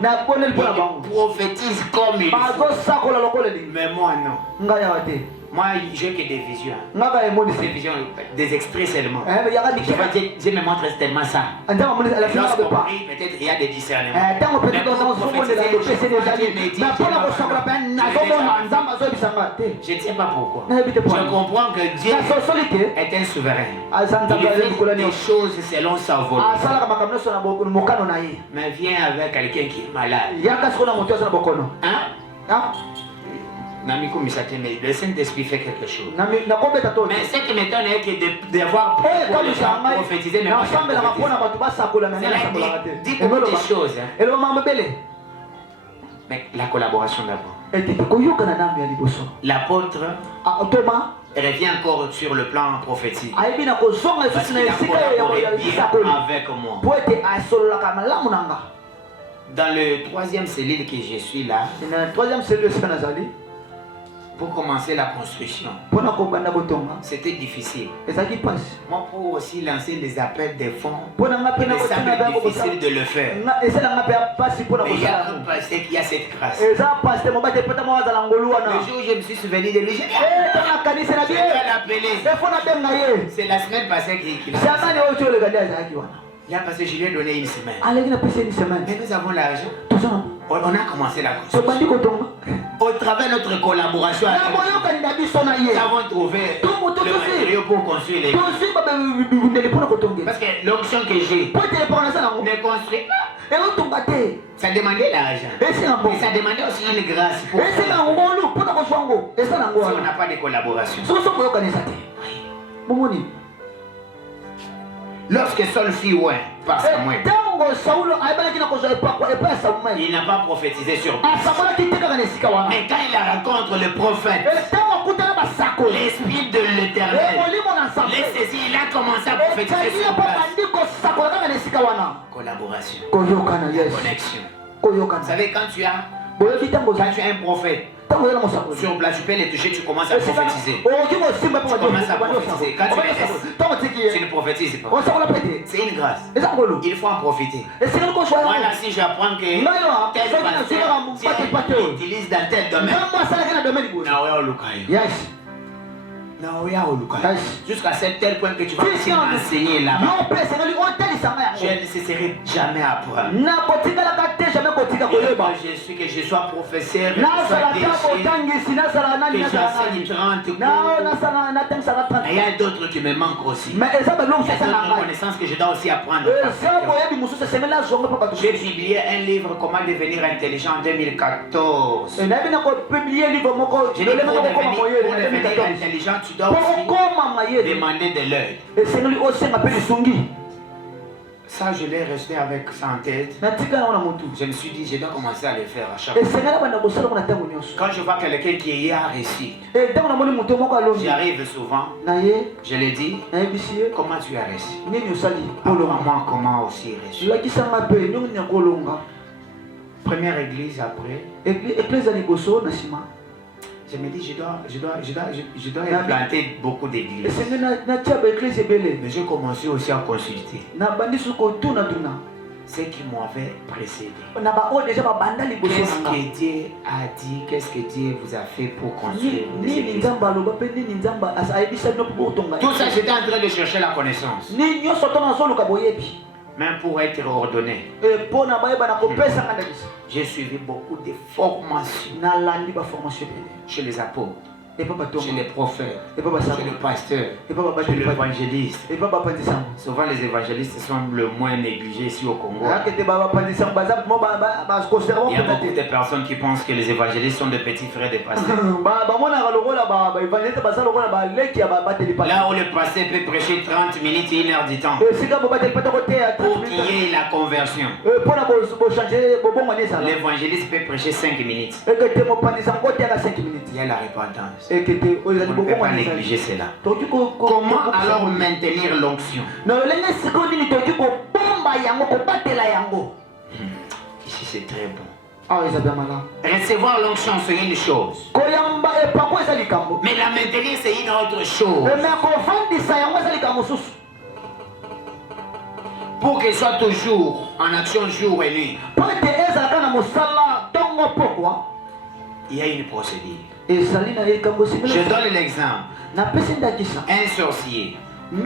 prophétisent comme il faut. Mais moi non. Moi, j'ai que des visions. Des visions, des extraits seulement. Je me montre tellement ça. Lorsqu'on prie, peut-être il y a des discernements. Mais pour prophétiser, je ne sais pas pourquoi. Je comprends que Dieu est un souverain. Il fait des choses selon sa volonté. Mais viens avec quelqu'un qui est malade. Hein? Le Saint-Esprit fait quelque chose. Mais ce qui m'étonne est que d'avoir prophétisé, mais pas dit beaucoup de choses. Mais la collaboration d'abord. L'apôtre revient encore sur le plan prophétique. Parce qu'il a collaboré bien avec moi. Dans le 3e cellule que je suis là, pour commencer la construction, c'était difficile. Moi, pour aussi lancer des appels des fonds, il me semble difficile de le faire. Mais il y a un pasteur qui a cette grâce. Le jour où je me suis souvenu de lui, j'ai dit, je vais l'appeler. C'est la semaine passée qu'il a fait. Il a passé, je lui ai donné une semaine. Mais nous avons l'argent. On a commencé la construction. Au travers de notre collaboration avec nous avons trouvé le matériau pour construire les choses. Parce que l'option que j'ai ne construit pas. Ça demandait l'argent. Et ça demandait aussi une grâce pour faire. Si on n'a pas de collaboration. Lorsque Saul fit par Samuel, il n'a pas prophétisé sur lui. Mais quand il rencontre le prophète, l'esprit de l'Éternel les saisit, il a commencé à prophétiser sur place. Collaboration, connexion. Vous savez, quand tu as un prophète, sur place, tu peux les toucher, tu commences à prophétiser. Tu commences à prophétiser. Quand tu les laisses, tu ne prophétises pas. C'est une grâce. Il faut en profiter. Voilà, si j'apprends que tel pasteur utilise dans tel domaine, jusqu'à tel point que tu vas enseigner là-bas, je ne cesserai jamais à apprendre. Que je sois professeur, que j'enseigne 30 cours. Mais il y a d'autres qui me manquent aussi. Il y a d'autres connaissances que je dois aussi apprendre. J'ai publié un livre, Comment devenir intelligent, en 2014. J'ai dit, pour devenir intelligent, tu dois aussi demander de l'aide. Ça, je l'ai resté avec ça en tête. Je me suis dit, je dois commencer à le faire à chaque fois. Quand je vois quelqu'un qui a réussi, j'arrive souvent, je lui dis, comment tu as réussi? Moi, comment aussi réussi? Première église après. Je me dis, je dois implanter beaucoup d'églises. Mais j'ai commencé aussi à consulter ce qui m'avait précédé. Qu'est-ce que Dieu a dit? Qu'est-ce que Dieu vous a fait pour construire des églises? Tout ça, j'étais en train de chercher la connaissance. Même pour être ordonné, j'ai suivi beaucoup de formations chez les apôtres, chez les prophètes, chez les pasteurs, chez l'évangéliste. Souvent les évangélistes sont le moins négligés ici au Congo. Il y a beaucoup de personnes qui pensent que les évangélistes sont des petits frères des pasteurs. Là où le pasteur peut prêcher 30 minutes et 1 heure du temps pour qu'il y ait la conversion, l'évangéliste peut prêcher 5 minutes. Il y a la repentance. On ne peut pas négliger cela. Comment alors maintenir l'onction? Ici c'est très bon. Recevoir l'onction c'est une chose, mais la maintenir c'est une autre chose. Pour qu'elle soit toujours en action jour et nuit, il y a une procédure. Je donne l'exemple. Un sorcier, il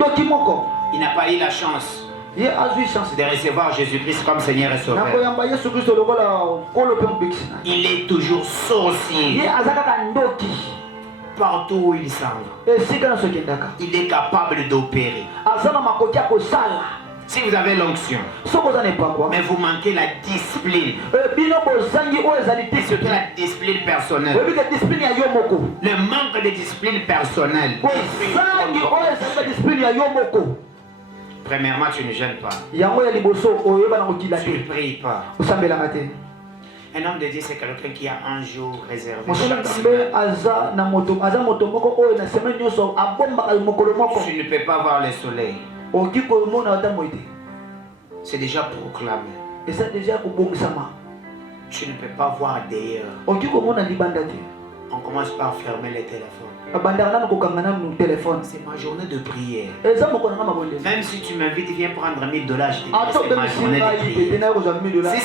n'a pas eu la chance de recevoir Jésus-Christ comme Seigneur et Sauveur. Il est toujours sorcier. Partout où il s'en va, il est capable d'opérer. Si vous avez l'onction, mais vous manquez la discipline, et surtout la discipline personnelle, le manque de discipline personnelle, premièrement, tu ne gênes pas, tu ne pries pas. Un homme de Dieu, c'est quelqu'un qui a un jour réservé chaque semaine. Tu ne peux pas voir le soleil. C'est déjà proclamé. Tu ne peux pas voir d'ailleurs. On commence par fermer les téléphones. C'est ma journée de prière. Même si tu m'invites, viens prendre $1000, je te dis c'est ma journée de prière. Si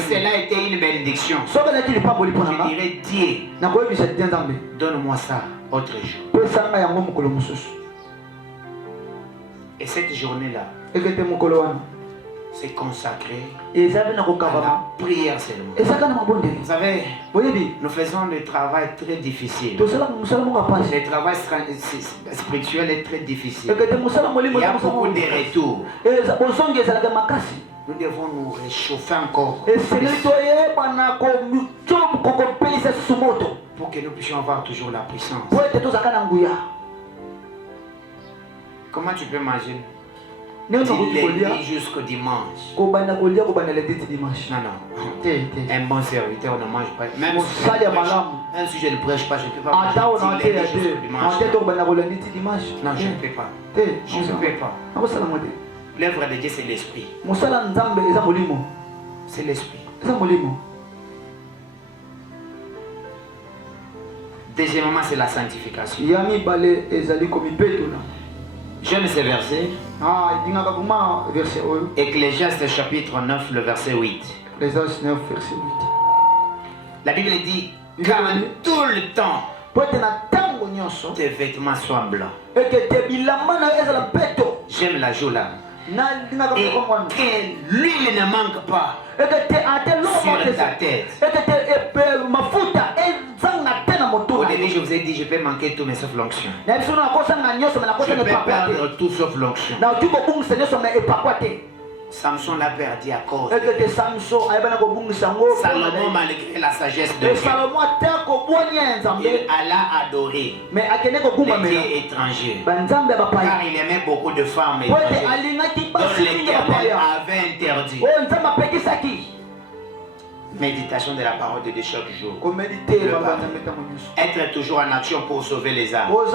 cela était une bénédiction, je dirais Dieu, donne-moi ça autre jour. Et cette journée-là, c'est consacré à la prière seulement. Vous savez, nous faisons le travail très difficile. Le travail spirituel est très difficile. Il y a beaucoup de retours. Nous devons nous réchauffer encore pour que nous puissions avoir toujours la puissance. Comment tu peux manger du lundi jusqu'au dimanche? Non, un bon serviteur ne mange pas. Même si je ne prêche pas, je ne peux pas manger du lundi jusqu'au dimanche. Non, je ne peux pas. Je ne peux pas. L'œuvre de Dieu, c'est l'esprit. C'est l'esprit. Deuxièmement, c'est la sanctification. J'aime ce verset. Ecclésiaste chapitre 9, le verset 8. La Bible dit, car tout le temps, tes vêtements soient blancs. J'aime la joue là. Et que l'huile ne manque pas sur ta tête. Au début, je vous ai dit, je peux manquer tout, mais sauf l'onction. Je peux perdre tout sauf l'onction. Samson l'a perdu à cause de Salomon, malgré la sagesse de Dieu, il alla adorer les dieux étrangers, car il aimait beaucoup de femmes étrangères dont l'Éternel avait interdit. Méditation de la parole de Dieu chaque jour. Être toujours en action pour sauver les âmes. Vous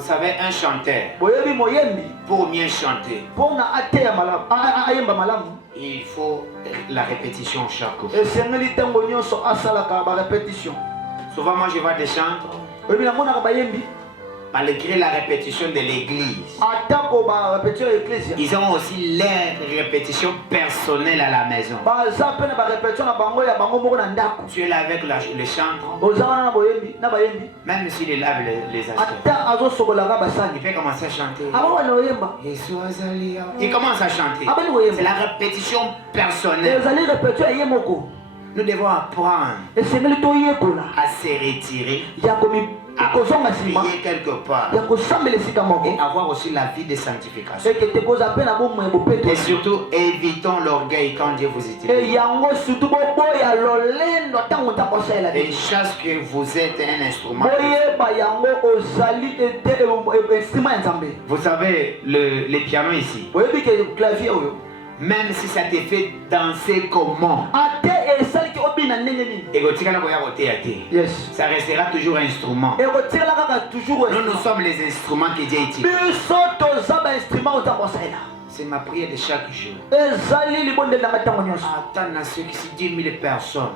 savez, un chanteur, pour mieux chanter, il faut la répétition chaque jour. Souvent, moi je vois des chantres, malgré la répétition de l'église, ils ont aussi leur répétition personnelle à la maison. Tu es là avec le chantre, même s'il est là les aspects, il peut commencer à chanter. Il commence à chanter. C'est la répétition personnelle. Nous devons apprendre à se retirer, à prier quelque part et avoir aussi la vie de sanctification. Et surtout, évitons l'orgueil quand Dieu vous utilise. Et chaque que vous êtes un instrument. Vous savez, les pianos ici, même si ça te fait danser comment, yes, ça restera toujours un instrument. Nous sommes les instruments que Dieu utilise. C'est ma prière de chaque jour. Attends à ceux qui sont 10 000 personnes.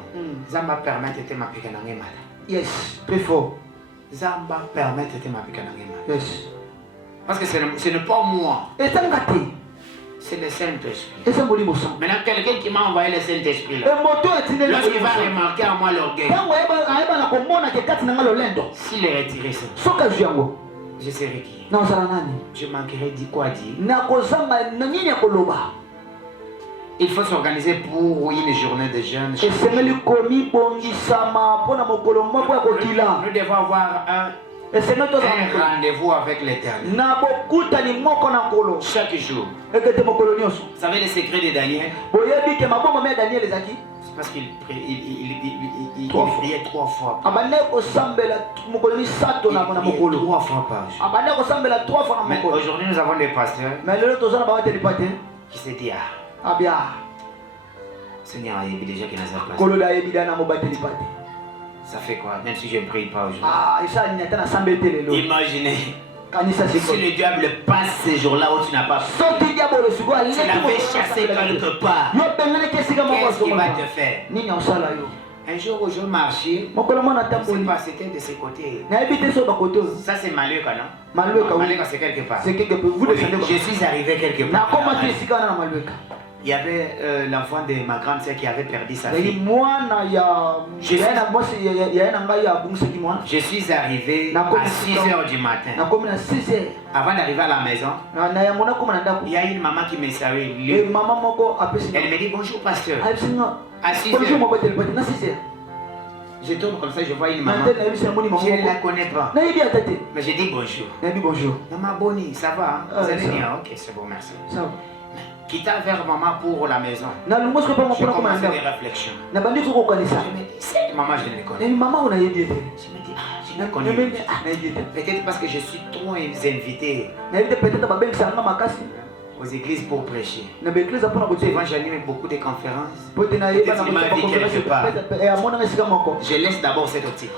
Zamba permettre de m'appliquer. Yes, très fort. Zamba permettre de m'appliquer. Yes. Parce que ce n'est pas moi. C'est le Saint-Esprit. Et ça m'a Maintenant, quelqu'un qui m'a envoyé le Saint-Esprit, lorsqu'il va remarquer à moi l'orgueil, s'il est retiré ça, je serai qui? Je manquerai dit quoi dire? Il faut s'organiser pour une journée de jeûne. Nous devons avoir un rendez-vous avec l'Éternel. Chaque jour. Vous savez le secret de Daniel? C'est parce qu'il priait 3 fois. Il priait 3 fois par jour. Mais aujourd'hui nous avons des pasteurs qui se disent Seigneur, il y a déjà qui n'a pas place. Ça fait quoi? Même si je ne prie pas aujourd'hui. Imaginez. Si le diable passe ces jours-là où tu n'as pas prié, tu l'avais chassé quelque part, qu'est-ce qu'il va te faire? Un jour où je marchais, je ne sais pas, c'était de ce côté. Ça c'est Maluka, non? Maluka c'est quelque part. Je suis arrivé quelque part. Il y avait l'enfant de ma grande sœur qui avait perdu sa fille. Je suis arrivé à 6h du matin. Avant d'arriver à la maison, il y a une maman qui me salue. Elle me dit bonjour pasteur. À 6h. Je tourne comme ça, je vois une maman. Je ne la connais pas. Mais je dis bonjour. Maman Boni, ça va? Vous allez bien? Ok, c'est bon, merci. Quitta vers maman pour la maison. Je commence des réflexions. Je me dis, cette maman, je ne la connais. Je me dis, je ne la connais pas. Peut-être parce que je suis trop invité aux églises pour prêcher. Souvent, j'anime beaucoup de conférences. Peut-être qu'il m'a vu quelque part. Je laisse d'abord cette optique.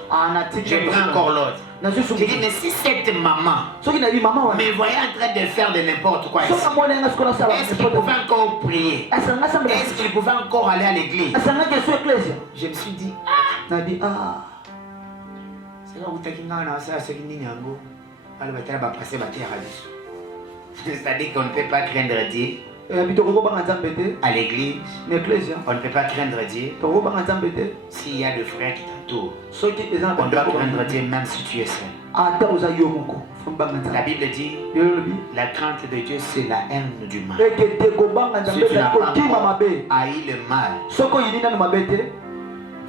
Je prends encore l'autre. Je dis, mais si cette maman me voyait en train de faire de n'importe quoi ici, est-ce qu'il pouvait encore prier? Est-ce qu'il pouvait encore aller à l'église? Je me suis dit, c'est là où tu c'est-à-dire qu'on ne peut pas craindre Dieu à l'église. On ne peut pas craindre Dieu s'il y a des frères qui t'entourent. On doit craindre Dieu même si tu es seul. La Bible dit la crainte de Dieu c'est la haine du mal. Si tu n'as pas haï le mal,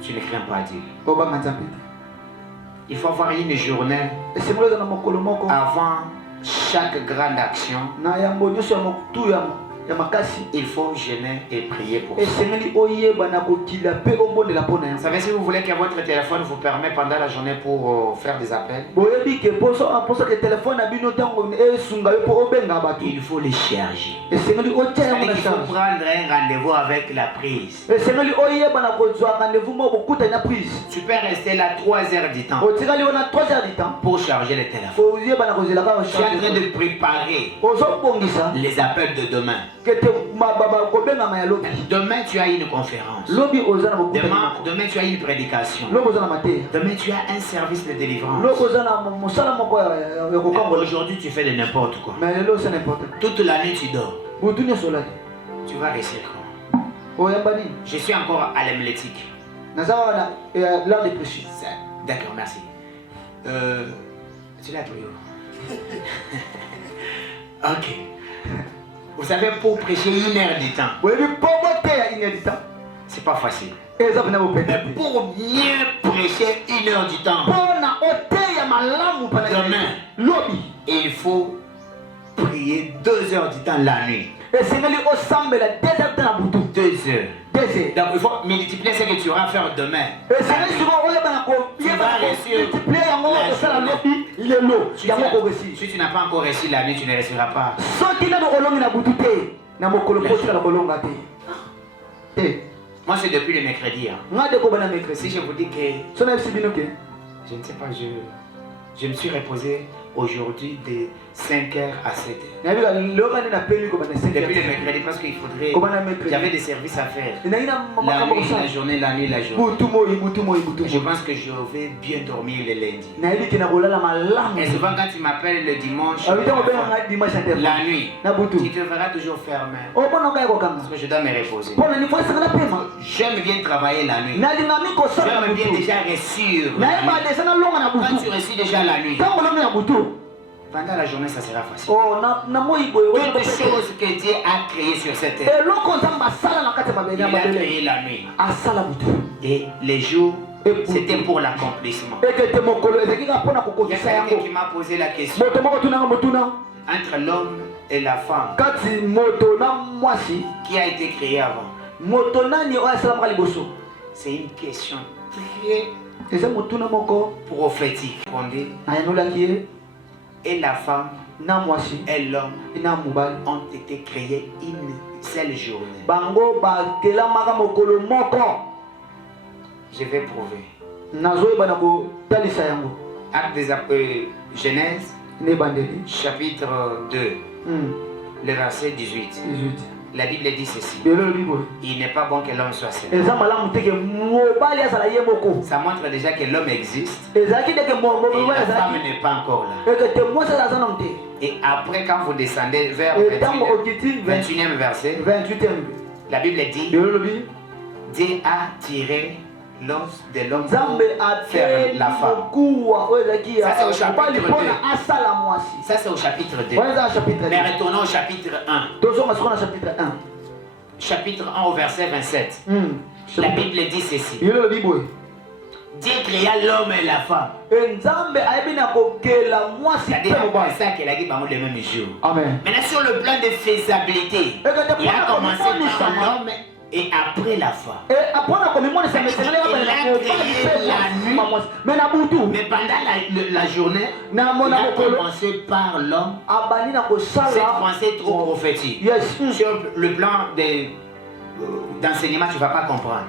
tu ne crains pas Dieu. Il faut avoir une journée avant chaque grande action. Il faut jeûner et prier pour ça. Vous savez, si vous voulez que votre téléphone vous permette pendant la journée pour faire des appels, il faut les charger. Il faut prendre un rendez-vous avec la prise. Tu peux rester là 3 heures du temps pour charger le téléphone. Tu es en train de préparer les appels de demain. Demain tu as une conférence. Demain tu as une prédication. Demain tu as un service de délivrance. Aujourd'hui tu fais de n'importe quoi. Toute l'année tu dors. Tu vas rester quoi? Je suis encore à l'hémélétique. D'accord, merci. Tu l'as pris. Ok. Vous savez, pour prêcher 1 heure du temps, c'est pas facile. Mais pour bien prêcher 1 heure du temps, demain, il faut prier 2 heures du temps la nuit. 2 heures. Donc il faut multiplier ce que tu auras à faire demain. Tu vas réussir. Si tu n'as pas encore réussi la nuit, tu ne réussiras pas. Moi c'est depuis le mercredi. Si je vous dis que je ne sais pas, je me suis reposé aujourd'hui de 5h à 7h. Depuis le mercredi, parce qu'il faudrait... J'avais des services à faire. La nuit, la journée, la nuit, la journée. Je pense que je vais bien dormir le lundi. Et souvent quand tu m'appelles le dimanche, la nuit, tu te verras toujours fermé. Parce que je dois me reposer. J'aime bien travailler la nuit. J'aime bien déjà réussir. Quand tu réussis déjà la nuit, pendant la journée, ça sera facile. Quelque chose que Dieu a créé sur cette terre. Il a créé la nuit. Et les jours, c'était pour l'accomplissement. Il y a quelqu'un qui m'a posé la question. Entre l'homme et la femme, qui a été créé avant? C'est une question très prophétique. Et la femme et l'homme ont été créés une seule journée. Je vais prouver. Acte des Genèse, chapitre 2, le verset 18. La Bible dit ceci. Il n'est pas bon que l'homme soit seul. Ça montre déjà que l'homme existe. Et la femme n'est pas encore là. Et après, quand vous descendez vers le 21e verset, la Bible dit, Dieu a tiré l'os de l'homme pour faire la femme. Ça c'est au chapitre 2. Ça c'est au chapitre 2. Mais retournons au chapitre 1. Chapitre 1 au verset 27. La Bible dit ceci. Dieu créa l'homme et la femme. C'est-à-dire ça qu'il a dit par le même jour. Maintenant sur le plan de faisabilité, il a commencé par l'homme et après la femme. Il a créé la nuit, mais pendant la journée, il a commencé par l'homme. Cette pensée est trop prophétique. Sur le plan d'enseignement, tu ne vas pas comprendre.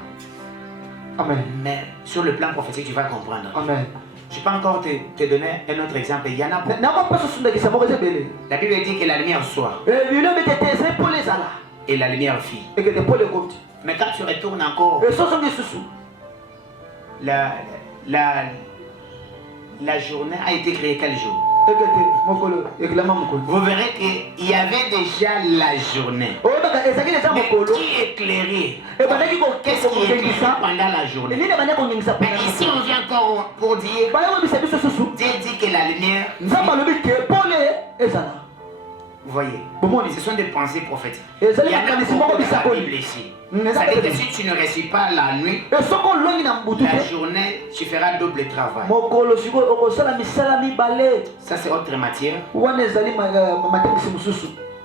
Amen. Mais sur le plan prophétique, tu vas comprendre. Amen. Je peux encore te donner un autre exemple. Il y en a beaucoup. La Bible dit que la lumière soit. Et la lumière fit. Mais quand tu retournes encore, la journée a été créée quel jour? Vous verrez qu'il y avait déjà la journée. Mais qui éclairait? Qu'est-ce qui éclairait pendant la journée? Mais ici on vient encore pour dire, Dieu dit que la lumière, vous voyez, ce sont des pensées prophétiques. Il y en a beaucoup dans la Bible ici. C'est-à-dire que si tu ne réussis pas la nuit, la journée, tu feras double travail. Ça c'est autre matière.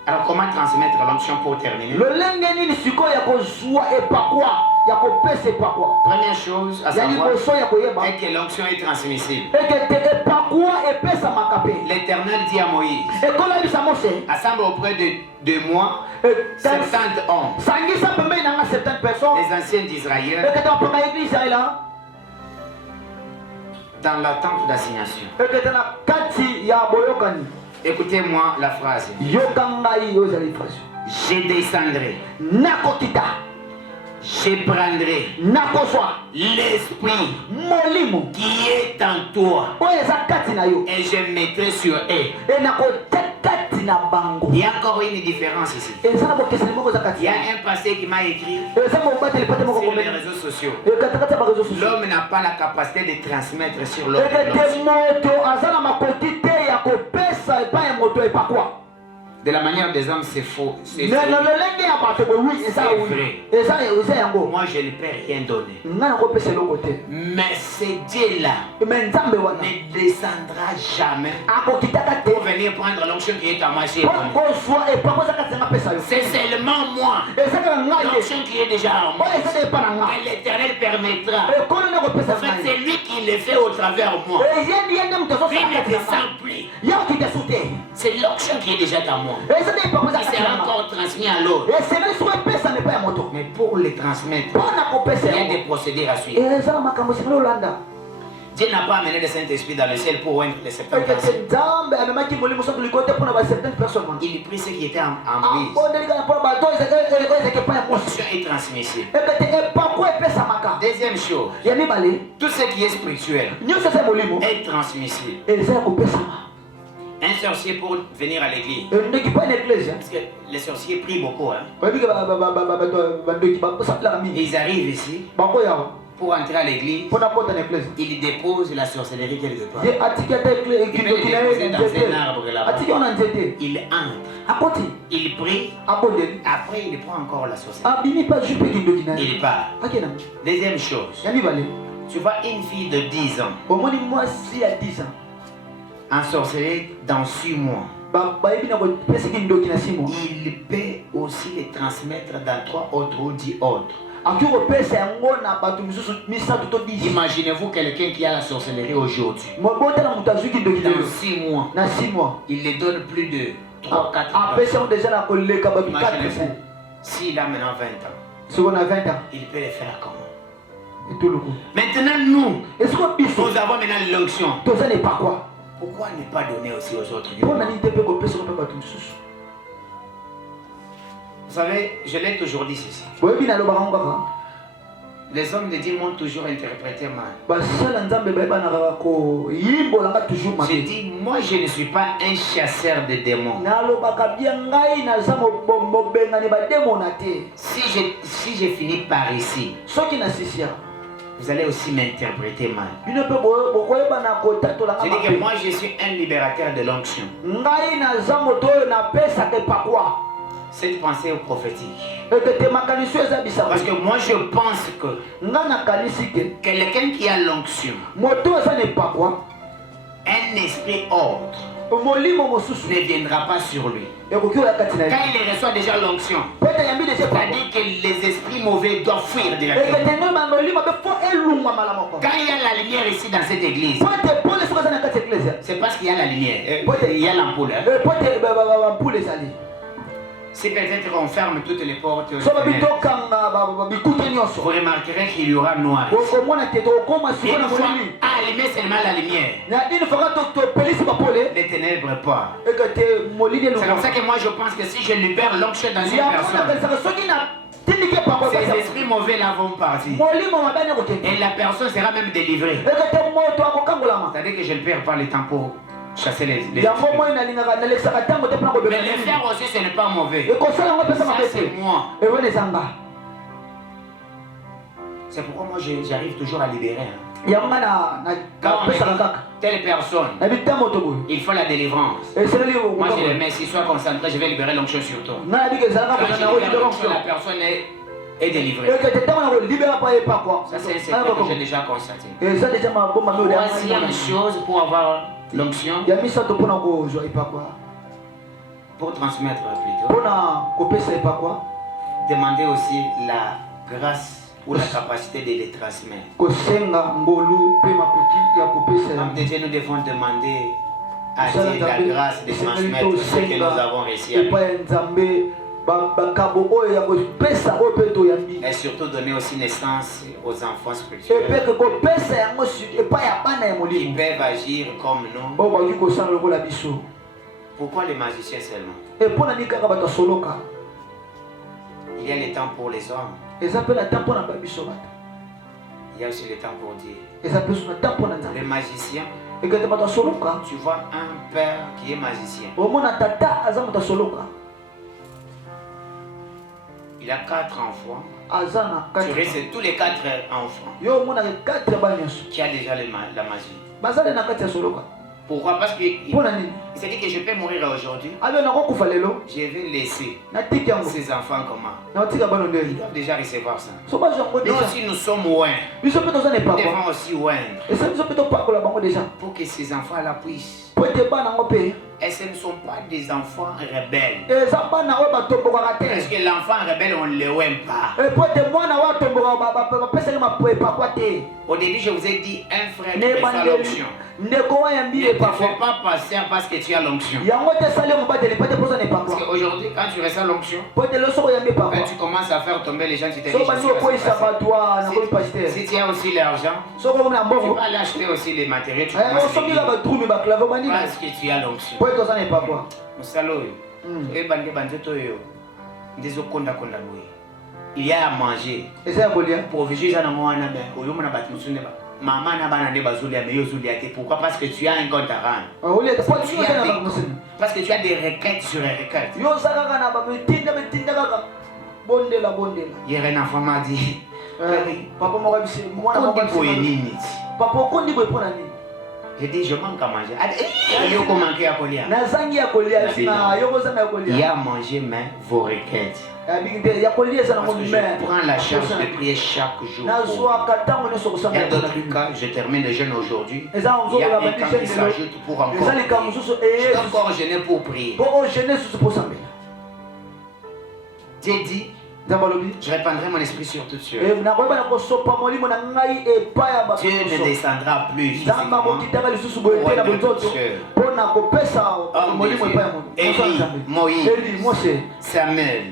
Alors comment transmettre l'onction pour terminer? Première chose à savoir est que l'onction est transmissible. L'Éternel dit à Moïse, assemble auprès de moi 70 hommes, les anciens d'Israël, dans la tente d'assignation. Écoutez-moi la phrase. Je descendrai. Je prendrai l'esprit qui est en toi et je mettrai sur eux. Il y a encore une différence ici. Il y a un passé qui m'a écrit sur les réseaux sociaux. L'homme n'a pas la capacité de transmettre sur l'autre. De la manière des hommes, c'est faux. C'est vrai. Moi, je ne peux rien donner. Mais ce Dieu-là ne descendra jamais pour venir prendre l'onction qui est à moi. C'est seulement moi. L'onction qui est déjà en moi. Et l'Éternel permettra. En fait, c'est lui qui le fait au travers de moi. Lui ne descend plus. C'est l'onction qui est déjà en moi. Qui sera encore transmis à l'autre. Mais pour les transmettre, il y a des procédés à suivre. Dieu n'a pas amené le Saint-Esprit dans le ciel pour oindre les certaines personnes. Il prit ce qui était en Moïse. L'onction est transmissible. Deuxième chose, tout ce qui est spirituel est transmissible. Un sorcier pour venir à l'église. Parce que les sorciers prient beaucoup. Hein? Ils arrivent ici. Pour entrer à l'église, il dépose la sorcellerie quelque part. Il peut le déposer dans un arbre là-bas. Il entre. Il prie. Après, il prend encore la sorcellerie. Il part. Deuxième chose, tu vois une fille de 10 ans ensorcelée dans 6 mois. Il peut aussi les transmettre dans 3 autres ou 10 autres. Imaginez-vous quelqu'un qui a la sorcellerie aujourd'hui. Dans 6 mois, il les donne plus de 3-4 ans. Imaginez-vous, s'il a maintenant 20 ans, il peut les faire comment? Maintenant, nous avons maintenant l'onction. Pourquoi ne pas donner aussi aux autres? Vous savez, je l'ai toujours dit ceci. Les hommes de Dieu m'ont toujours interprété mal. J'ai dit, moi je ne suis pas un chasseur de démons. Si je finis par ici, vous allez aussi m'interpréter mal. Je dis que moi je suis un libérateur de l'onction. Cette pensée est prophétique. Parce que moi je pense que quelqu'un qui a l'onction, un esprit autre ne viendra pas sur lui. Quand il reçoit déjà l'onction, c'est-à-dire que les esprits mauvais doivent fuir directement. Quand il y a la lumière ici dans cette église, c'est parce qu'il y a la lumière, il y a l'ampoule. Si peut-être qu'on ferme toutes les portes, vous remarquerez qu'il y aura noir. Une fois allumé seulement la lumière, les ténèbres pas. C'est comme ça que moi je pense que si je libère l'onction dans une personne, ces esprits mauvais là vont partir. Et la personne sera même délivrée. C'est-à-dire que je ne perds pas le temps pour chasser les esprits. Mais le faire aussi ce n'est pas mauvais. Ça c'est moi. C'est pourquoi moi j'arrive toujours à libérer. Quand on dit telle personne, il faut la délivrance. Moi je le mets, si sois concentré, je vais libérer l'onction sur toi. Quand je libère l'onction, la personne est délivrée. Ça c'est un secret que j'ai déjà constaté. Troisième chose pour avoir l'onction, pour transmettre plutôt, demander aussi la grâce ou la capacité de les transmettre. Comme déjà nous devons demander à Dieu la grâce de transmettre ce que nous avons reçu. Et surtout donner aussi naissance aux enfants spirituels. Ils peuvent agir comme nous. Pourquoi les magiciens seulement? Il y a le temps pour les hommes. Il y a aussi le temps pour Dieu. Les magiciens, tu vois un père qui est magicien. Il a 4 enfants. Tu restes tous les 4 enfants qui a déjà la magie. Pourquoi? Parce qu'il s'est dit que je peux mourir aujourd'hui. Je vais laisser ces enfants comment? Ils doivent déjà recevoir ça. Nous aussi nous sommes loin. Nous devons aussi oindre pour que ces enfants-là puissent Et ce ne sont pas des enfants rebelles. Parce que l'enfant rebelle, on ne l'aime pas. Au début, je vous ai dit, un frère qui fait sa l'onction. Ne te fais pas passer parce que tu as l'onction. Parce qu'aujourd'hui, quand tu reçois l'onction, quand tu commences à faire tomber les gens, tu te dis, si tu as aussi l'argent, tu vas aller acheter aussi les matériaux. Tu commences parce que tu as l'onction. Il y a à manger. Maman n'a pas de bazoulia, mais pourquoi? Parce que tu as un compte à rendre. Parce que tu as des requêtes sur les requêtes. Hier, un enfant m'a dit, j'ai dit, je manque à manger. Il y a à manger, mais vos requêtes. Je prends la charge de prier chaque jour. Il y a d'autres cas, je termine le jeûne aujourd'hui. Il y a un cas qui s'ajoute pour encore prier. Je dois encore jeûner pour prier. Dieu dit, je répandrai mon esprit sur toutes choses. Dieu ne descendra plus Élie, Moïse, Samuel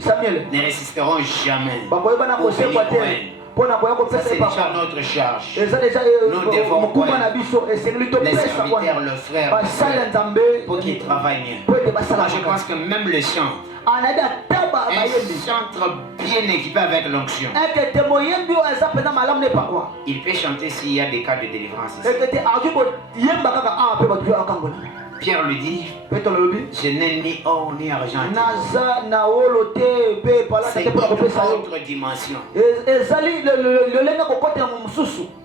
ne résisteront jamais. C'est déjà notre charge. Nous devons voir les serviteurs, le frère, pour qu'ils travaillent bien. Moi, je pense que même le chant, un chantre bien équipé avec l'onction, il peut chanter s'il y a des cas de délivrance ici. Pierre lui dit, je n'ai ni or ni argent. C'est une autre dimension.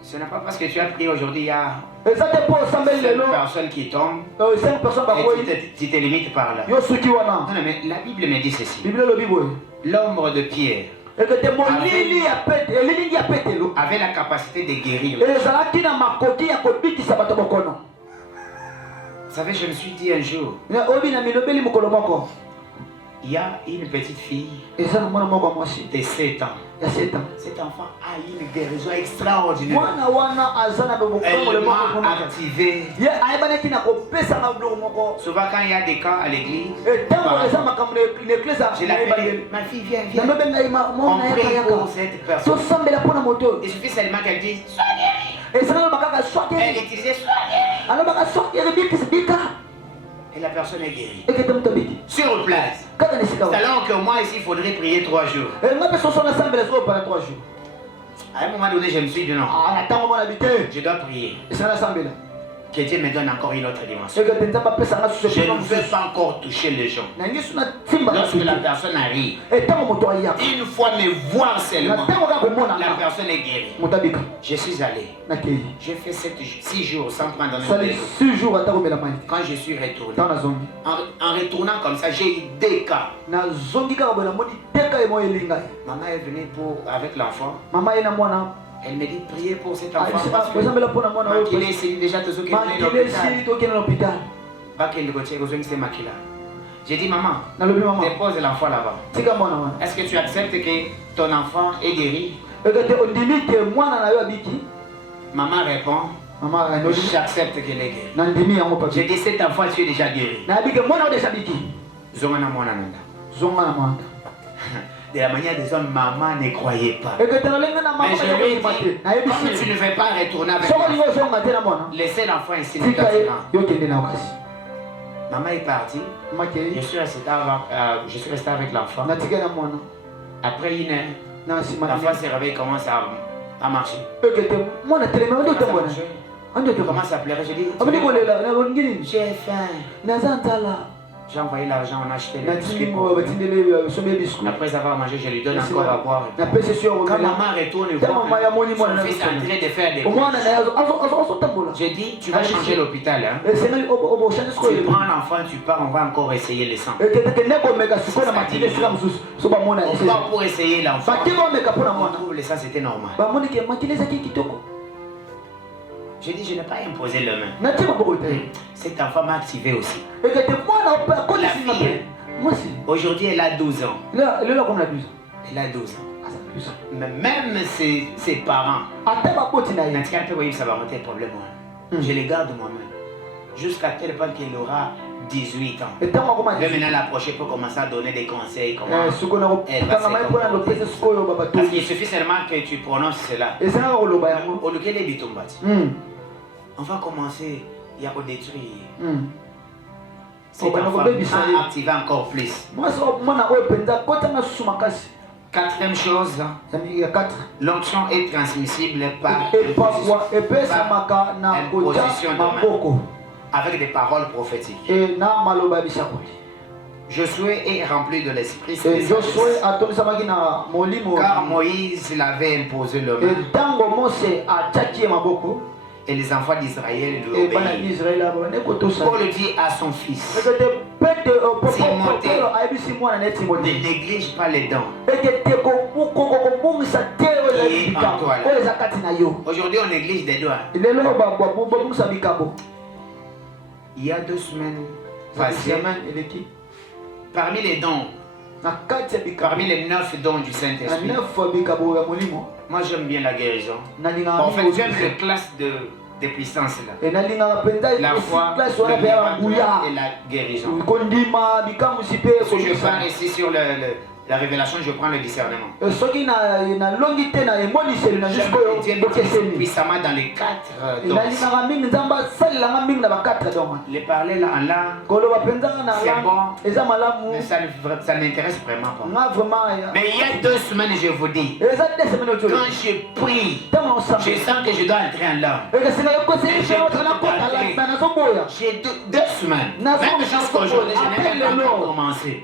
Ce n'est pas parce que tu as prié aujourd'hui, il y a 5 personnes qui tombent et tu te limites par là. Non, mais la Bible me dit ceci. L'ombre de Pierre avait la capacité de guérir. Vous savez, je me suis dit un jour, il y a une petite fille de 7 ans. Cet enfant a une guérison extraordinaire. Elle m'a activé. Souvent quand il y a des cas à l'église, je l'appelle, ma fille viens. On prie pour cette personne. Il suffit seulement qu'elle dise, sois guérie. Elle utilisait sois guérie. Et la personne est guérie. Sur place. Alors que moi ici, il faudrait prier 3 jours. À un moment donné, je me suis dit non. Je dois prier. Que Dieu me donne encore une autre dimension. Je ne veux pas encore toucher les gens. Lorsque la personne arrive, une fois me voir seulement, la personne est guérie. Je suis allé. J'ai fait 6 jours sans prendre un téléphone. Quand je suis retourné, en retournant comme ça, j'ai eu 2 cas. Maman est venue avec l'enfant. Elle me dit prier pour cet enfant parce qu'il est essayé déjà de s'occuper de l'hôpital. J'ai dit maman, dépose l'enfant là-bas. Est-ce que tu acceptes que ton enfant est guéri? Maman répond, j'accepte qu'elle est guérie. J'ai dit cet enfant tu es déjà guéri. De la manière des hommes, maman ne croyait pas. Mais je lui ai dit, comme tu ne veux pas retourner avec moi, laissez l'enfant ici. Maman est partie. Je suis resté avec l'enfant. Après 1 heure, l'enfant s'est réveillé et commence à marcher. Il commence à pleurer. Je dis, j'ai faim. J'ai envoyé l'argent, on a acheté les biscuits. Après avoir mangé, je lui donne encore à boire. Quand maman retourne, il voit son fils en train de faire des courses. J'ai dit, tu vas changer l'hôpital. Hein? Tu prends l'enfant, tu pars, on va encore essayer le sang. On va pour essayer l'enfant. On trouve le sang, c'était normal. Je dis, je n'ai pas imposé le main. Hmm. Cette enfant m'a activé aussi. La fille, aujourd'hui, elle a 12 ans. Elle a 12 ans. Elle a 12 ans. Mais même ses parents, ça va monter le problème. Je les garde moi-même. Jusqu'à tel point qu'il aura 18 ans. Je vais maintenant l'approcher pour commencer à donner des conseils. Comment elle va se comporter. Parce qu'il suffit seulement que tu prononces cela. On va commencer à détruire. Cet enfant va activer encore plus. Quatrième chose, l'onction est transmissible par imposition de main, avec des paroles prophétiques. Josué est rempli de l'esprit, car Moïse l'avait imposé le main. Et les enfants d'Israël l'obéirent. Paul dit à son fils, Timothée, ne néglige pas les dons qui est en toi. Aujourd'hui, on néglige des doigts. Il y a 2 semaines passées, parmi les dons, parmi les 9 dons du Saint-Esprit, moi j'aime bien la guérison. En fait, j'aime les classes de puissance là. La foi, le miracle et la guérison. Si je parle ici sur la révélation, je prends le discernement. J'aime puissamment dans les 4 dons. Les parler là en langue, c'est bon, mais ça ne m'intéresse vraiment pas. Mais il y a 2 semaines, je vous dis, quand je prie, je sens que je dois entrer en langue. J'ai 2 semaines. Même chose qu'aujourd'hui, je n'ai même pas encore commencé.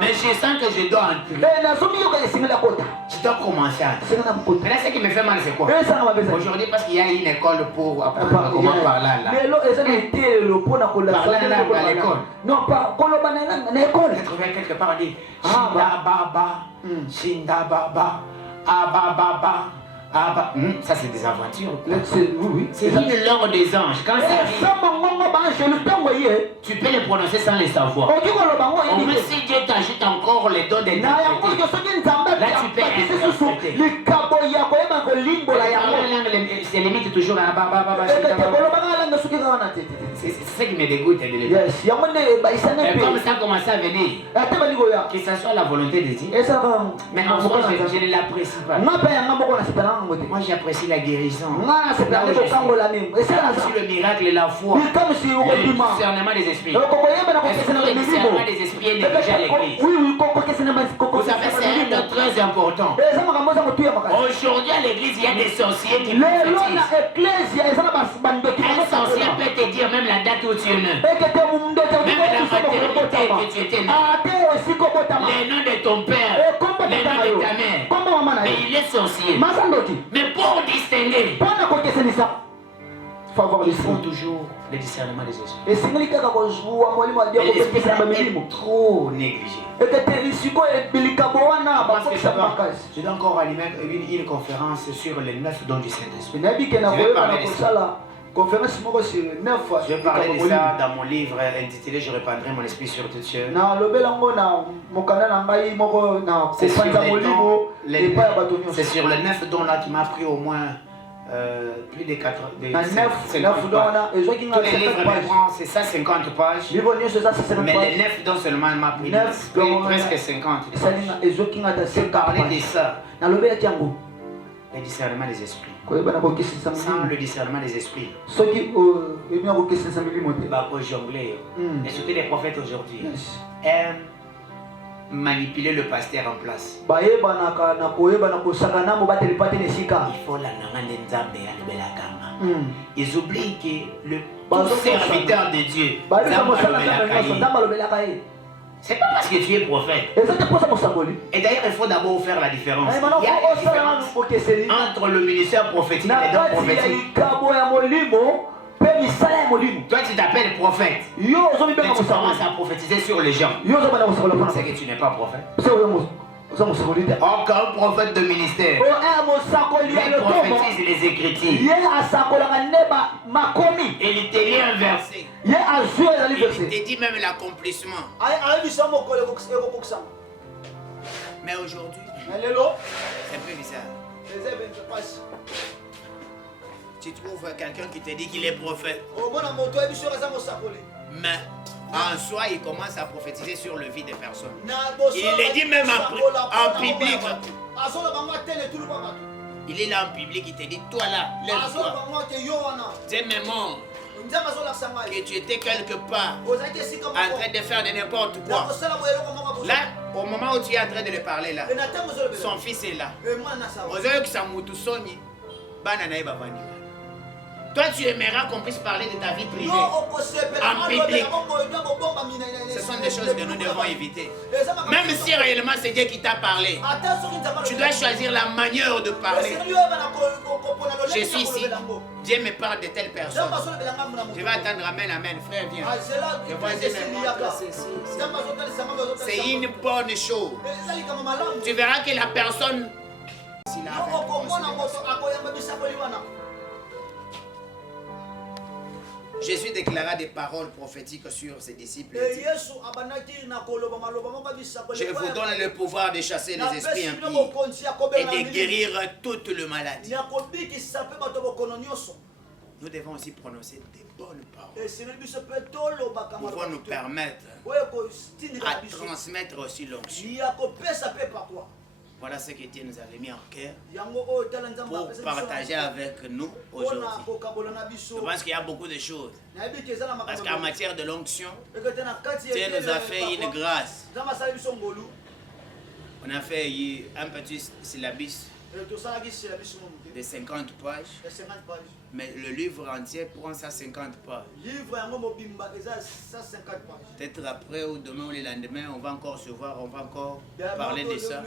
Mais je sens que je dois entrer. Tu dois commencer à entrer. Maintenant, ce qui me fait mal, c'est quoi? Aujourd'hui, parce qu'il y a une école pour apprendre comment parler là. Parler là à l'école. Non, pas J'ai trouvé quelque part, on dit Shinda Baba, Shinda Baba, Ababa. Ça c'est des aventures. C'est une langue des anges. Quand ça arrive, tu peux les prononcer sans les savoir. Même si Dieu t'ajoute encore les dons des là tu peux interpréter. C'est limite toujours à c'est ce qui me dégoûte de l'église. Et comme ça commence à venir, que ce soit la volonté de Dieu, mais en soi je ne l'apprécie pas. Moi j'apprécie la guérison. C'est le miracle et la foi. Le discernement des esprits. Est-ce que le discernement des esprits est négligé à l'église? Vous savez, c'est un autre très important. Aujourd'hui à l'église, il y a des sorciers qui prophétisent. Un sorcier peut te dire même la date où tu es né. Même la maternité que tu étais né. Les noms de ton père. Les noms de ta mère. Mais il est sorcier. Mais pour distinguer, il faut toujours le discernement des esprits. L'esprit est trop négligé. Je dois encore allumer une conférence sur les 9 dons du Saint-Esprit. Je vais parler de ça. Je vais parler de ça dans mon livre intitulé Je répandrai mon esprit sur toutes choses. C'est sur les 9 dons là qui m'a pris au moins plus de 4 50 pages. Tous les livres me prennent, c'est ça 50 pages. Mais les 9 dons seulement m'a pris presque 50 pages. Je parlais de ça. Le discernement des esprits. Sans le discernement des esprits, il va jongler. Et surtout les prophètes aujourd'hui aiment manipuler le pasteur en place. Il faut la ils oublient que le serviteur de Dieu, c'est pas parce que tu es prophète. Et d'ailleurs, il faut d'abord faire la différence. Il y a une différence entre le ministère prophétique et les dons prophétiques. Toi, tu t'appelles prophète. Mais tu commences à prophétiser sur les gens. C'est que tu n'es pas prophète. Encore prophète de ministère. Il prophétise les Écritures. Il te lit un verset. Il te dit même l'accomplissement. Mais aujourd'hui, c'est plus bizarre. Tu trouves quelqu'un qui te dit qu'il est prophète. Mais en soi, il commence à prophétiser sur le vie des personnes. Il le dit même en public. Il est là en public, il te dit, toi là, lève-toi. Dis maman, que tu étais quelque part en train de faire de n'importe quoi. Là, au moment où tu es en train de le parler là, son fils est là. Toi, tu aimeras qu'on puisse parler de ta vie privée en public. Ce sont des choses que nous devons éviter. Même si réellement c'est Dieu qui t'a parlé, tu dois choisir la manière de parler. Je suis ici, Dieu me parle de telle personne. Je vais attendre, amen, amen. Frère, viens. Je vois c'est une bonne chose. Tu verras que la personne... Jésus déclara des paroles prophétiques sur ses disciples. Je vous donne le pouvoir de chasser les esprits impies et de guérir toute le maladie. Nous devons aussi prononcer des bonnes paroles pour pouvoir nous permettre à transmettre aussi l'onction. Voilà ce que Dieu nous avait mis en cœur pour partager avec nous aujourd'hui. Je pense qu'il y a beaucoup de choses. Parce qu'en matière de l'onction, Dieu nous a fait une grâce. On a fait un petit syllabus de 50 pages. Mais le livre entier prend 150 pages. Peut-être après ou demain ou le lendemain, on va encore se voir, on va encore parler de ça.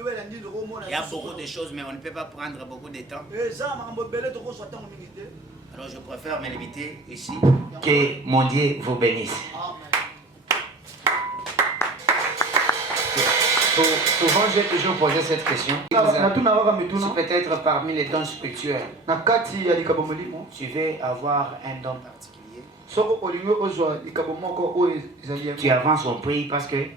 Il y a beaucoup de choses, mais on ne peut pas prendre beaucoup de temps. Alors je préfère me limiter ici. Que mon Dieu vous bénisse. Souvent, j'ai toujours posé cette question. Si peut-être parmi les dons spirituels, tu veux avoir un don particulier, tu avances au prix parce que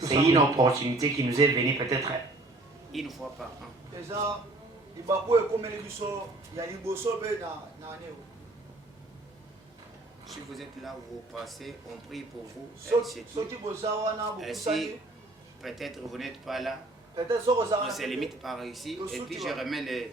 c'est une opportunité qui nous est venue peut-être une fois par an. Si vous êtes là où vous passez, on prie pour vous. Ainsi, peut-être vous n'êtes pas là. On se limite par ici. Et puis je remets